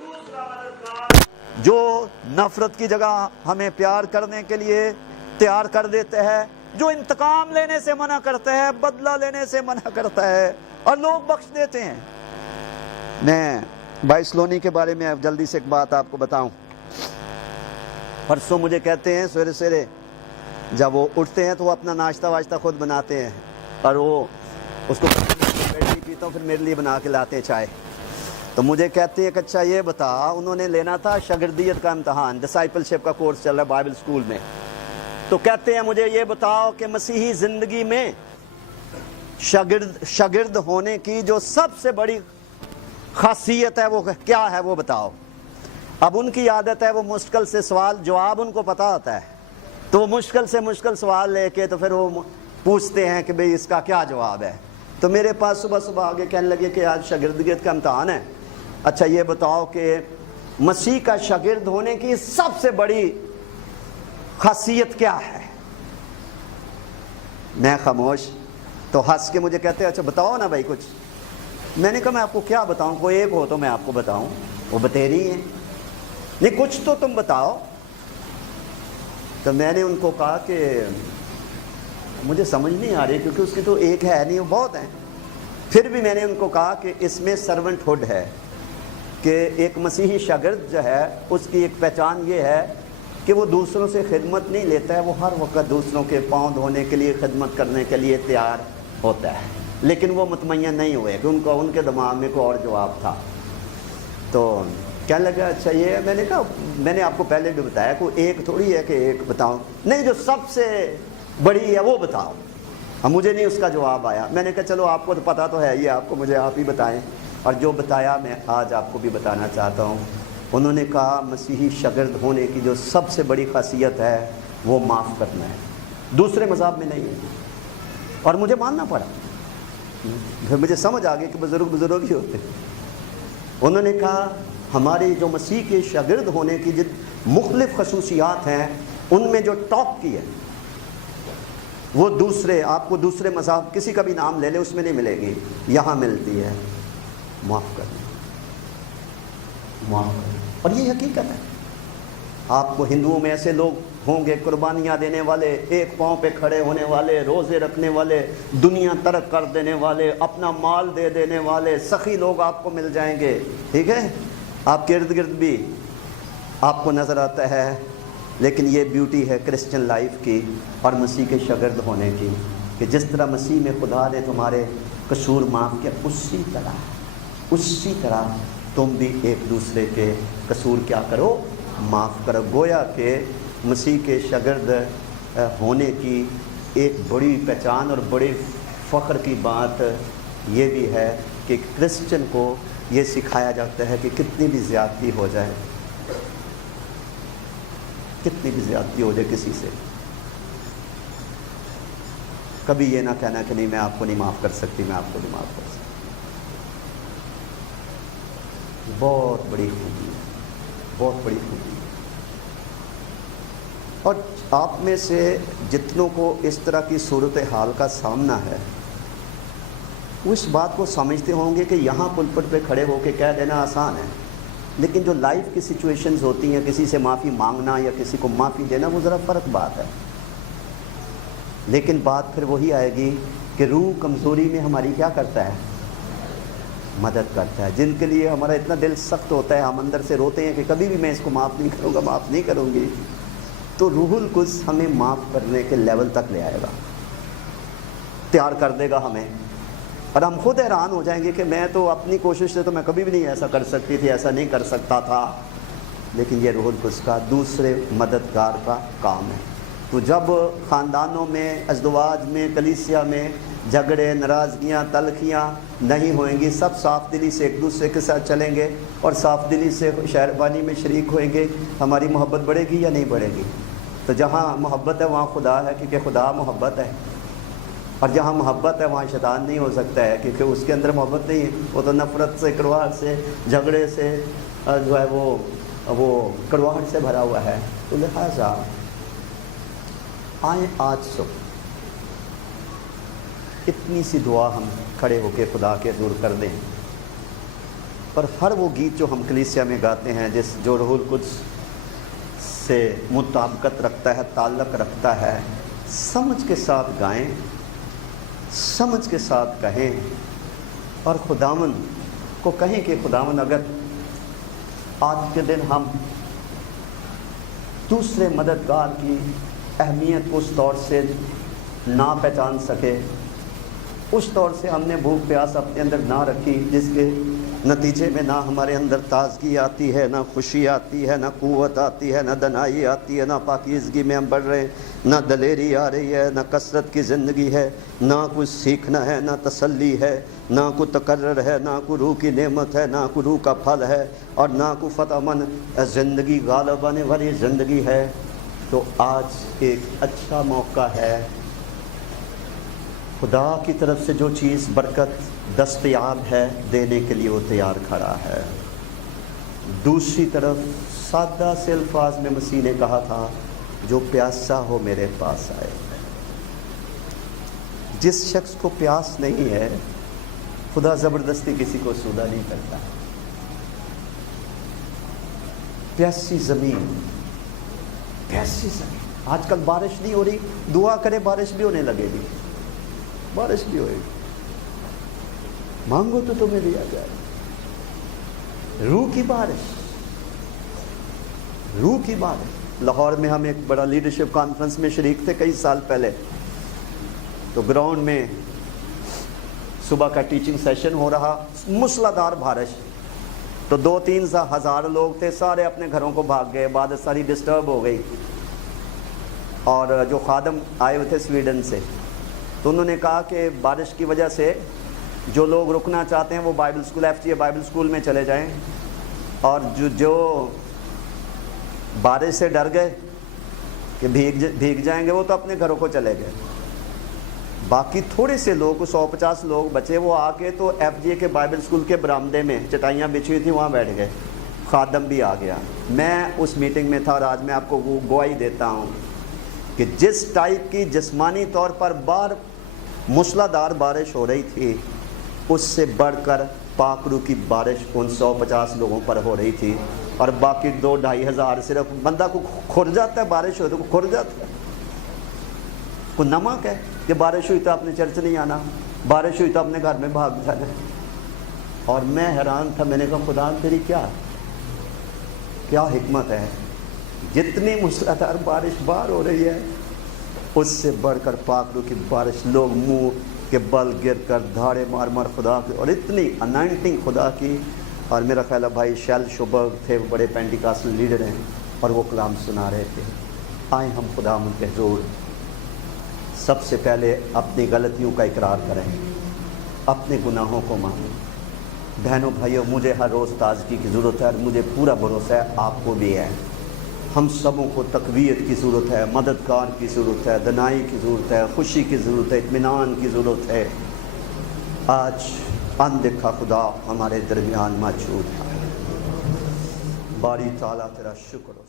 دوسرا مددگار، جو نفرت کی جگہ ہمیں پیار کرنے کے لیے تیار کر دیتے ہیں، جو انتقام لینے سے منع کرتا ہے، بدلہ لینے سے منع کرتا ہے، اور لوگ بخش دیتے ہیں۔ میں بھائی سلونی کے بارے میں جلدی سے ایک بات آپ کو بتاؤں۔ پرسوں مجھے کہتے ہیں سویرے سویرے جب وہ اٹھتے ہیں تو وہ اپنا ناشتہ واشتہ خود بناتے ہیں، اور وہ اس کو بیٹھ پیتا ہوں، پھر میرے لیے بنا کے لاتے ہیں چائے۔ تو مجھے کہتے ہیں کہ اچھا یہ بتا، انہوں نے لینا تھا شاگردیت کا امتحان، ڈسائپل شپ کا کورس چل رہا ہے بائبل اسکول میں۔ تو کہتے ہیں مجھے یہ بتاؤ کہ مسیحی زندگی میں شاگرد ہونے کی جو سب سے بڑی خاصیت ہے وہ کیا ہے، وہ بتاؤ۔ اب ان کی عادت ہے وہ مشکل سے سوال جواب ان کو پتہ ہوتا ہے، تو وہ مشکل سے مشکل سوال لے کے تو پھر وہ پوچھتے ہیں کہ بھئی اس کا کیا جواب ہے۔ تو میرے پاس صبح صبح آگے کہنے لگے کہ آج شاگردیت کا امتحان ہے، اچھا یہ بتاؤ کہ مسیح کا شاگرد ہونے کی سب سے بڑی خاصیت کیا ہے؟ میں خاموش۔ تو ہنس کے مجھے کہتے ہیں اچھا بتاؤ نا بھائی کچھ۔ میں نے کہا میں آپ کو کیا بتاؤں، کوئی ایک ہو تو میں آپ کو بتاؤں۔ وہ بتے رہی ہیں، نہیں کچھ تو تم بتاؤ۔ تو میں نے ان کو کہا کہ مجھے سمجھ نہیں آ رہی، کیونکہ اس کی تو ایک ہے نہیں، وہ بہت ہیں۔ پھر بھی میں نے ان کو کہا کہ اس میں سرونٹ ہوڈ ہے، کہ ایک مسیحی شاگرد جو ہے اس کی ایک پہچان یہ ہے کہ وہ دوسروں سے خدمت نہیں لیتا ہے، وہ ہر وقت دوسروں کے پاؤں دھونے کے لیے خدمت کرنے کے لیے تیار ہوتا ہے، لیکن وہ مطمئن نہیں ہوئے کہ ان کے دماغ میں کوئی اور جواب تھا۔ تو کہنے لگا اچھا یہ، میں نے کہا میں نے آپ کو پہلے بھی بتایا کہ ایک تھوڑی ہے کہ ایک بتاؤں، نہیں جو سب سے بڑی ہے وہ بتاؤ۔ مجھے نہیں اس کا جواب آیا۔ میں نے کہا چلو آپ کو تو پتہ تو ہے، یہ آپ کو مجھے آپ ہی بتائیں، اور جو بتایا میں آج آپ کو بھی بتانا چاہتا ہوں۔ انہوں نے کہا مسیحی شاگرد ہونے کی جو سب سے بڑی خاصیت ہے وہ معاف کرنا ہے، دوسرے مذہب میں نہیں ہے۔ اور مجھے ماننا پڑا، پھر مجھے سمجھ آ گئی کہ بزرگ ہی ہوتے۔ انہوں نے کہا ہماری جو مسیح کے شاگرد ہونے کی جو مختلف خصوصیات ہیں ان میں جو ٹاپ کی ہے وہ دوسرے، آپ کو دوسرے مذہب کسی کا بھی نام لے لے اس میں نہیں ملے گی، یہاں ملتی ہے معاف کرنا۔ اور یہ حقیقت ہے۔ آپ کو ہندوؤں میں ایسے لوگ ہوں گے قربانیاں دینے والے، ایک پاؤں پہ کھڑے ہونے والے، روزے رکھنے والے، دنیا ترک کر دینے والے، اپنا مال دے دینے والے سخی لوگ آپ کو مل جائیں گے، ٹھیک ہے؟ آپ کے ارد گرد بھی آپ کو نظر آتا ہے، لیکن یہ بیوٹی ہے کرسچن لائف کی اور مسیح کے شاگرد ہونے کی، کہ جس طرح مسیح میں خدا نے تمہارے قصور معاف کیا، اسی طرح تم بھی ایک دوسرے کے قصور کیا کرو، معاف کرو۔ گویا کہ مسیح کے شاگرد ہونے کی ایک بڑی پہچان اور بڑے فخر کی بات یہ بھی ہے کہ کرسچن کو یہ سکھایا جاتا ہے کہ کتنی بھی زیادتی ہو جائے، کتنی بھی زیادتی ہو جائے کسی سے، کبھی یہ نہ کہنا کہ نہیں میں آپ کو نہیں معاف کر سکتی، میں آپ کو نہیں معاف کر سکتی۔ بہت بڑی خوبی ہے، بہت بڑی خوبی ہے۔ اور آپ میں سے جتنوں کو اس طرح کی صورتحال کا سامنا ہے وہ اس بات کو سمجھتے ہوں گے کہ یہاں پلپٹ پہ کھڑے ہو کے کہہ دینا آسان ہے، لیکن جو لائف کی سچویشنز ہوتی ہیں، کسی سے معافی مانگنا یا کسی کو معافی دینا، وہ ذرا فرق بات ہے۔ لیکن بات پھر وہی آئے گی کہ روح کمزوری میں ہماری کیا کرتا ہے؟ مدد کرتا ہے۔ جن کے لیے ہمارا اتنا دل سخت ہوتا ہے، ہم اندر سے روتے ہیں کہ کبھی بھی میں اس کو معاف نہیں کروں گا، معاف نہیں کروں گی، تو روح القدس ہمیں معاف کرنے کے لیول تک لے آئے گا، تیار کر دے گا ہمیں اور ہم خود حیران ہو جائیں گے کہ میں تو اپنی کوشش سے تو میں کبھی بھی نہیں ایسا کر سکتی تھی، ایسا نہیں کر سکتا تھا، لیکن یہ روح القدس کا دوسرے مددگار کا کام ہے۔ تو جب خاندانوں میں، ازدواج میں، کلیسیا میں جھگڑے، ناراضگیاں، تلخیاں نہیں ہوئیں گی، سب صاف دلی سے ایک دوسرے کے ساتھ چلیں گے اور صاف دلی سے شہربانی میں شریک ہوئیں گے، ہماری محبت بڑھے گی یا نہیں بڑھے گی؟ تو جہاں محبت ہے وہاں خدا ہے، کیونکہ خدا محبت ہے، اور جہاں محبت ہے وہاں شیطان نہیں ہو سکتا ہے، کیونکہ اس کے اندر محبت نہیں ہے، وہ تو نفرت سے، کڑواہٹ سے، جھگڑے سے جو ہے وہ کڑواہٹ سے بھرا ہوا ہے۔ تو لہٰذا آئیں آج صبح اتنی سی دعا ہم کھڑے ہو کے خدا کے حضور کر دیں، اور ہر وہ گیت جو ہم کلیسیا میں گاتے ہیں جو روح القدس سے مطابقت رکھتا ہے، تعلق رکھتا ہے، سمجھ کے ساتھ گائیں، سمجھ کے ساتھ کہیں، اور خداوند کو کہیں کہ خداوند اگر آج کے دن ہم دوسرے مددگار کی اہمیت اس طور سے نہ پہچان سکے، اس طور سے ہم نے بھوک پیاس اپنے اندر نہ رکھی، جس کے نتیجے میں نہ ہمارے اندر تازگی آتی ہے، نہ خوشی آتی ہے، نہ قوت آتی ہے، نہ دنائی آتی ہے، نہ پاکیزگی میں ہم بڑھ رہے ہیں، نہ دلیری آ رہی ہے، نہ کثرت کی زندگی ہے، نہ کچھ سیکھنا ہے، نہ تسلی ہے، نہ کوئی تقرر ہے، نہ کوئی روح کی نعمت ہے، نہ کوئی روح کا پھل ہے، اور نہ کوئی فتح مند زندگی، غالب آنے والی زندگی ہے، تو آج ایک اچھا موقع ہے۔ خدا کی طرف سے جو چیز برکت دستیاب ہے دینے کے لیے وہ تیار کھڑا ہے۔ دوسری طرف سادہ سے الفاظ میں مسیح نے کہا تھا، جو پیاسا ہو میرے پاس آئے۔ جس شخص کو پیاس نہیں ہے، خدا زبردستی کسی کو سودا نہیں کرتا۔ پیاسی زمین، پیاسی زمین۔ آج کل بارش نہیں ہو رہی، دعا کرے بارش بھی ہونے لگے گی، بارش بھی ہوئے گی، مانگو تو تمہیں دیا جائے۔ روح کی بارش، روح کی بارش۔ لاہور میں ہم ایک بڑا لیڈرشپ کانفرنس میں شریک تھے کئی سال پہلے، تو گراؤنڈ میں صبح کا ٹیچنگ سیشن ہو رہا، موسلادھار بارش، تو 2-3 ہزار لوگ تھے، سارے اپنے گھروں کو بھاگ گئے، عبادت ساری ڈسٹرب ہو گئی، اور جو خادم آئے ہوئے تھے سویڈن سے، تو انہوں نے کہا کہ بارش کی وجہ سے جو لوگ رکنا چاہتے ہیں وہ Bible school, FGA Bible school میں چلے جائیں، اور جو بارش سے ڈر گئے کہ بھیگ جائیں گے وہ تو اپنے گھروں کو چلے گئے۔ باقی تھوڑے سے لوگ، 150 لوگ بچے، وہ آ کے تو FGA کے بائبل اسکول کے برآمدے میں چٹائیاں بچھی ہوئی تھیں، وہاں بیٹھ گئے۔ خادم بھی آ گیا۔ میں اس میٹنگ میں تھا، اور آج میں آپ کو وہ گواہی دیتا ہوں کہ جس ٹائپ کی جسمانی طور پر موسلادھار بارش ہو رہی تھی، اس سے بڑھ کر پاک روح کی بارش ان 150 لوگوں پر ہو رہی تھی، اور باقی 2-2.5 ہزار، صرف بندہ کو کھر جاتا ہے، بارش ہو تو کھر جاتا ہے۔ کوئی نمک ہے کہ بارش ہوئی تو اپنے چرچ نہیں آنا، بارش ہوئی تو اپنے گھر میں بھاگ جانا۔ اور میں حیران تھا، میں نے کہا خدا تیری کیا حکمت ہے، جتنی موسلادھار بارش باہر ہو رہی ہے، اس سے بڑھ کر پاک روح کی بارش، لوگ منہ کے بل گر کر دھاڑے مار مار خدا کی، اور اتنی انائنٹنگ خدا کی۔ اور میرا خیال ہے بھائی شیل شوبرگ تھے، وہ بڑے پینٹیکاسٹل لیڈر ہیں، اور وہ کلام سنا رہے تھے۔ آئیں ہم خدا ان کے حضور سب سے پہلے اپنی غلطیوں کا اقرار کریں، اپنے گناہوں کو مانیں۔ بہنوں بھائیوں، مجھے ہر روز تازگی کی ضرورت ہے، اور مجھے پورا بھروسہ ہے آپ کو بھی ہے۔ ہم سبوں کو تقویت کی ضرورت ہے، مددگار کی ضرورت ہے، دنائی کی ضرورت ہے، خوشی کی ضرورت ہے، اطمینان کی ضرورت ہے۔ آج اندیکھا خدا ہمارے درمیان موجود ہے۔ باری تعالیٰ تیرا شکر ہو۔